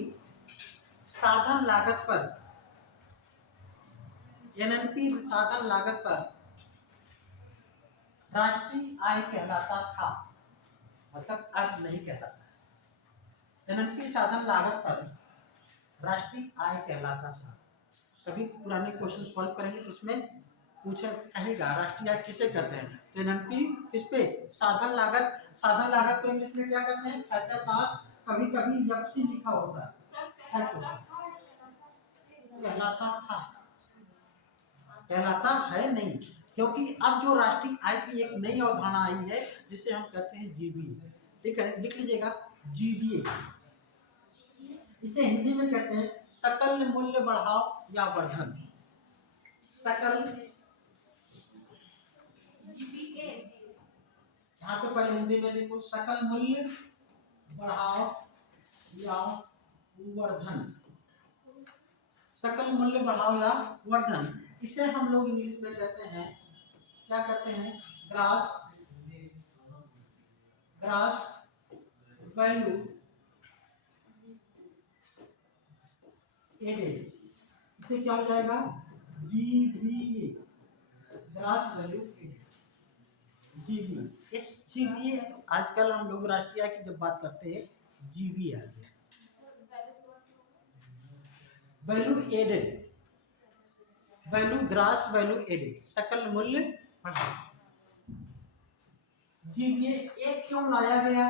साधन लागत पर, एनएनपी साधन लागत पर राष्ट्रीय आय कहलाता था, मतलब अब नहीं कहलाता। एनएनपी साधन लागत पर राष्ट्रीय आय कहलाता था। कभी पुराने क्वेश्चन सॉल्व करेंगे तो उसमें पूछा कहेगा राष्ट्रीय आय किसे कहते हैं। तो एनएनपी किस पे, साधन लागत। साधन लागत को इंग्लिश में क्या कहते हैं, फैक्टर कॉस्ट। कभी कभी एफसी लिखा होता है, कहलाता था, कहलाता है नहीं, क्योंकि अब जो राष्ट्रीय आय की एक नई अवधारणा आई है जिसे हम कहते हैं जीबीए। ठीक है, लिख लीजिएगा जीबीए। इसे हिंदी में कहते हैं सकल मूल्य बढ़ाव या वर्धन। सकल, यहाँ पे पहले हिंदी में लिखो सकल मूल्य बढ़ाव या वर्धन। सकल मूल्य बढ़ाव या वर्धन, इसे हम लोग इंग्लिश में कहते हैं, क्या कहते हैं, ग्रास वैल्यू एडेड। इसे क्या हो जाएगा, GBA, grass value added, GBA. इस जीबीए आजकल हम लोग राष्ट्रीय आय की जब बात करते हैं जीबीए आ गया, value added, value gross value added, सकल मूल्य बढ़ाव। जीबीए एक क्यों लाया गया,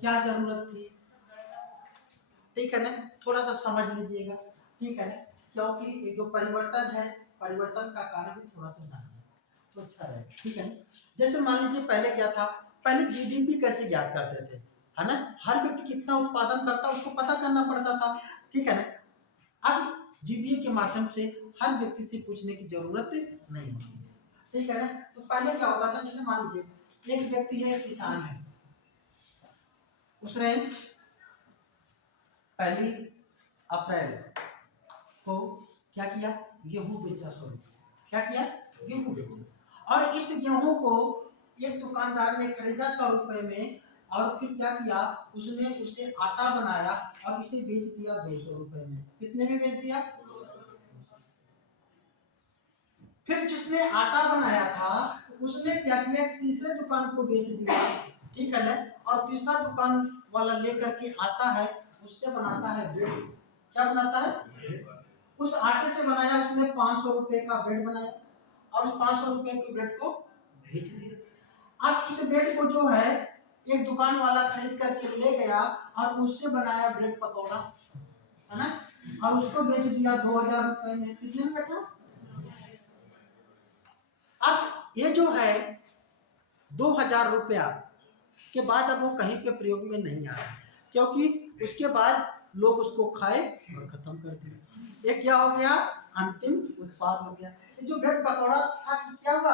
क्या जरूरत थी, ठीक है ना, थोड़ा सा समझ लीजिएगा। ठीक है ना, क्योंकि जो परिवर्तन है, परिवर्तन का कारण भी थोड़ा सा जानना तो अच्छा रहेगा। ठीक है ना, जैसे मान लीजिए पहले क्या था, पहले जीडीपी कैसे ज्ञात करते थे, है ना, हर व्यक्ति कितना उत्पादन करता उसको पता करना पड़ता था। ठीक है ना, अब जीबीए के माध्यम से हर व्यक्ति से पूछने की जरूरत नहीं होती है। ठीक है ना, तो पहले क्या होता था, जैसे मान लीजिए एक व्यक्ति है, किसान है, उसने 1 अप्रैल को क्या किया, गेहूं बेचा। 100 रुपये क्या किया, गेहूं बेचा। और इस गेहूं को एक दुकानदार ने खरीदा 100 रुपये में, और फिर क्या किया, उसने उसे आटा बनाया और इसे बेच दिया 200 रुपये में। कितने में बेच दिया, फिर जिसने आटा बनाया था उसने क्या किया, तीसरे दुकान को बेच दिया। ठीक है ना, और तीसरा दुकान वाला लेकर के आता है, उससे बनाता है ब्रेड। क्या बनाता है, उस आटे से बनाया, उसने 500 रुपए का ब्रेड बनाया और उस 500 रुपए के ब्रेड को बेच दिया। अब इस ब्रेड को जो है एक दुकान वाला खरीद करके ले गया और उससे बनाया ब्रेड पकौड़ा, है ना, और उसको बेच दिया 2000 रुपए में। कितने में बेटा, अब ये जो है 2000 रुपया के बाद अब वो कहीं पे प्रयोग में नहीं आ रहा, क्योंकि उसके बाद लोग उसको खाए और खत्म कर दिए। ये क्या हो गया, अंतिम उत्पाद हो गया। ये जो ब्रेड पकौड़ा था क्या हुआ,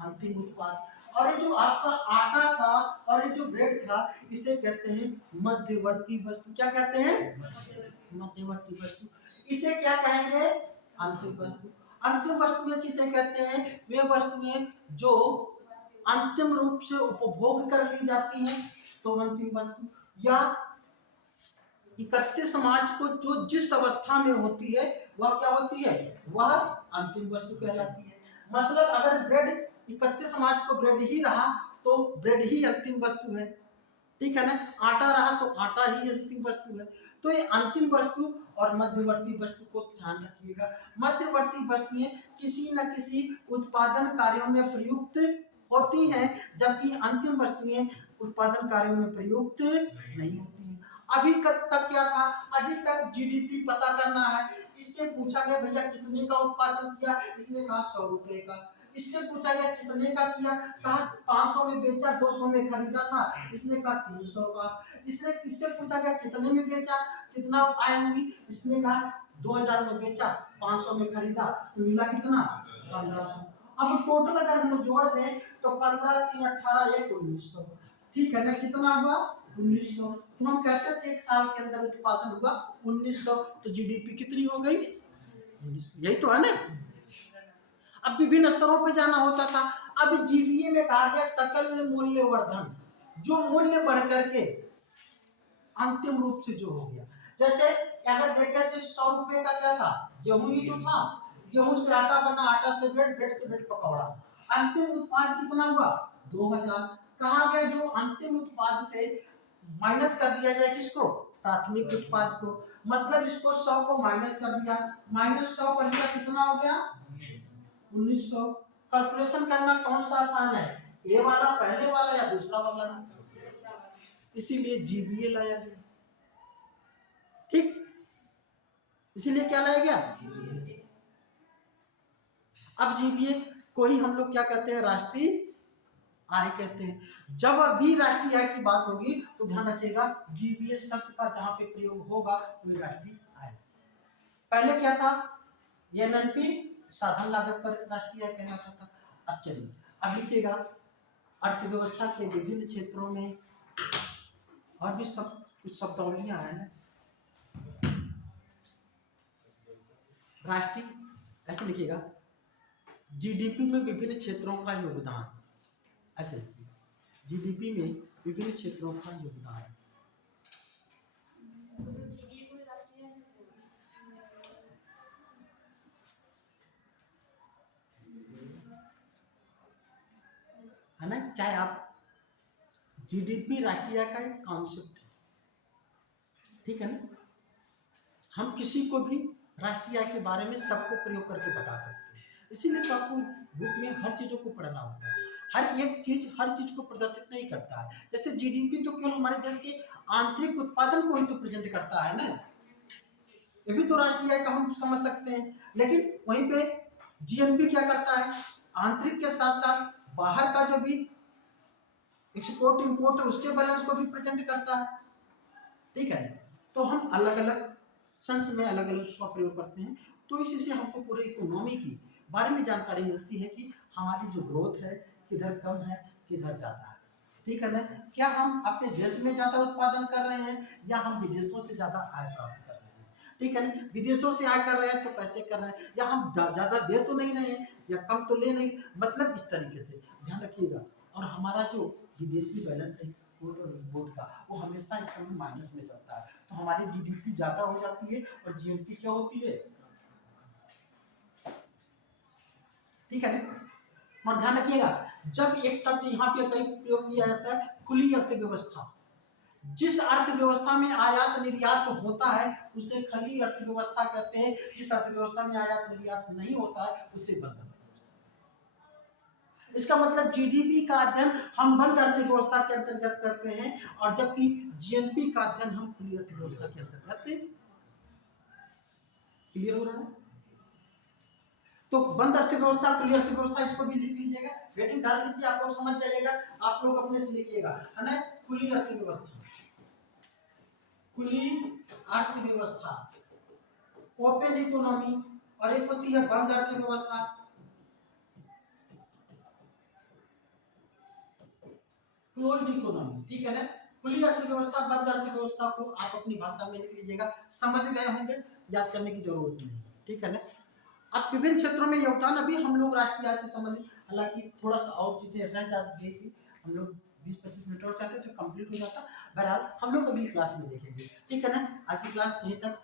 अंतिम उत्पाद। और ये जो आपका आटा था और ये जो ब्रेड था, इसे कहते हैं मध्यवर्ती वस्तु। क्या कहते हैं, मध्यवर्ती वस्तु। इसे क्या कहेंगे, अंतिम वस्तु। अंतिम वस्तुएं किसे कहते हैं, वे वस्तुएं जो अंतिम रूप से उपभोग कर ली जाती हैं, तो अंतिम वस्तु। या 31 मार्च को जो जिस अवस्था में होती है वह क्या होती है, वह अंतिम वस्तु कहलाती है। मतलब अगर ब्रेड 31 मार्च को ब्रेड ही रहा तो ब्रेड ही अंतिम वस्तु है। ठीक है ना, आटा रहा तो आटा ही अंतिम वस्तु है। तो ये अंतिम वस्तु और मध्यवर्ती वस्तु को ध्यान रखिएगा। मध्यवर्ती वस्तुएं किसी न किसी उत्पादन कार्यों में प्रयुक्त होती हैं, जबकि अंतिम वस्तुएं उत्पादन कार्यों में प्रयुक्त नहीं होती हैं। अभी तक क्या था, अभी तक जीडीपी पता करना है, इससे पूछा गया भैया कितने का उत्पादन किया, इसने कहा 100 रुपए का। इससे पूछा गया कितने का किया, कहा 500 में बेचा, 200 में खरीदा था, इसने कहा 300 का। इसने किससे पूछा गया कितने में बेचा, कितना आय हुई, इसने कहा 2000 में बेचा, 500 में खरीदा, तो मिला कितना, 1500। अब टोटल अगर हम जोड़ दें तो 15 3 18 1 1900, ठीक है ना, कितना हुआ 1900। तो हम कहते थे एक साल के अंदर उत्पादन हुआ 1900, तो जीडीपी कितनी हो गई 1900, यही तो है ना। अब विभिन्न स्तरों पे जाना होता था। अब जीवीए में कहा गया सकल मूल्य वर्धन, जो मूल्य बढ़ करके अंतिम रूप से जो हो गया, जैसे अगर देखें तो 100 रुपए का क्या था, गेहूं ही तो था, गेहूं से आटा बना, आटा से ब्रेड, ब्रेड से ब्रेड पकौड़ा, अंतिम उत्पाद कितना हुआ 2000। कहा गया जो अंतिम उत्पाद से माइनस कर दिया जाए किसको, प्राथमिक उत्पाद को, मतलब इसको 100 को माइनस कर दिया, -100 कर दिया, कितना हो गया 1900। कैलकुलेशन करना कौन सा आसान है, ए वाला पहले वाला या दूसरा वाला, इसीलिए जीबीए लाया गया, ठीक, इसीलिए क्या लाया गया। अब जीबीए को ही हम लोग क्या कहते हैं, राष्ट्रीय आय कहते हैं। जब भी राष्ट्रीय आय की बात होगी तो ध्यान रखिएगा जीबीए शब्द का जहां पे प्रयोग होगा वही राष्ट्रीय आय। पहले क्या था, एनएनपी साधन लागत पर राष्ट्रीय आय कहलाता था। अब चलिए अब लिखिएगा अर्थव्यवस्था के विभिन्न क्षेत्रों में और भी सब कुछ शब्दावलियां हैं ना, राष्ट्रीय ऐसे लिखिएगा जीडीपी में विभिन्न क्षेत्रों का योगदान, ऐसे लिखिए जीडीपी में विभिन्न क्षेत्रों का योगदान। है ना, चाहे आप जीडीपी राष्ट्रीय आय का एक कॉन्सेप्ट है, ठीक है ना, हम किसी को भी राष्ट्रीय आय के बारे में सबको प्रयोग करके बता सकते हैं, इसीलिए तो आपको बुक में हर चीजों को पढ़ना होता है, हर एक चीज हर चीज को प्रदर्शित नहीं करता है। जैसे जीडीपी तो केवल हमारे देश के आंतरिक उत्पादन को ही तो प्रेजेंट करता है ना, ये भी तो राष्ट्रीय आय का हम समझ सकते हैं, लेकिन वहीं पे जीएनपी क्या करता है, आंतरिक के साथ साथ बाहर का जो भी एक्सपोर्ट इंपोर्ट है उसके बैलेंस को भी प्रेजेंट करता है, ठीक है। तो हम अलग अलग सेंस में अलग अलग उसका प्रयोग करते हैं, तो इसी से हमको पूरे इकोनॉमी की बारे में जानकारी मिलती है कि हमारी जो ग्रोथ है किधर कम है किधर ज़्यादा है, ठीक है ना, क्या हम अपने देश में ज़्यादा उत्पादन कर रहे हैं या हम विदेशों से ज़्यादा आय प्राप्त कर रहे हैं, ठीक है ना, विदेशों से आय कर रहे हैं तो कैसे कर रहे हैं, या हम ज़्यादा दे तो नहीं रहे हैं या कम तो ले नहीं, मतलब इस तरीके से ध्यान रखिएगा। और हमारा जो विदेशी बैलेंस है एक्सपोर्ट और इम्पोर्ट का, वो हमेशा इस समय माइनस में चलता है, तो हमारी जीडीपी ज़्यादा हो जाती है और जीएनपी क्या होती है, ठीक है ना। और ध्यान रखिएगा जब एक शब्द यहाँ पे कहीं प्रयोग किया जाता है खुली अर्थव्यवस्था, जिस अर्थव्यवस्था में आयात निर्यात होता है उसे खुली अर्थव्यवस्था कहते हैं, जिस अर्थव्यवस्था में आयात निर्यात नहीं होता है उसे बंद अर्थव्यवस्था। इसका मतलब जीडीपी का अध्ययन हम बंद अर्थव्यवस्था के अंतर्गत करते हैं और जबकि जीएनपी का अध्ययन हम खुली अर्थव्यवस्था के अंतर्गत। क्लियर हो रहा है, तो बंद अर्थव्यवस्था खुली अर्थव्यवस्था इसको भी लिख लीजिएगा, हेडिंग डाल दीजिए, आप लोग समझ जाइएगा, आप लोग अपने से लिखिएगा, है ना, खुली अर्थव्यवस्था, खुली अर्थव्यवस्था ओपन इकोनॉमी, और एक होती है बंद अर्थव्यवस्था क्लोज्ड इकोनॉमी, ठीक है ना। खुली अर्थव्यवस्था बंद अर्थव्यवस्था को आप अपनी भाषा में लिख लीजिएगा, समझ गए होंगे, याद करने की जरूरत नहीं, ठीक है ना। अब विभिन्न क्षेत्रों में योगदान, अभी हम लोग राष्ट्रीय आय से संबंधित, हालांकि थोड़ा सा और चीजें रह जाती थी, हम लोग 20-25 मिनट और चाहते तो कंप्लीट हो जाता, बहरहाल हम लोग अगली क्लास में देखेंगे, ठीक है ना। आज की क्लास यहीं तक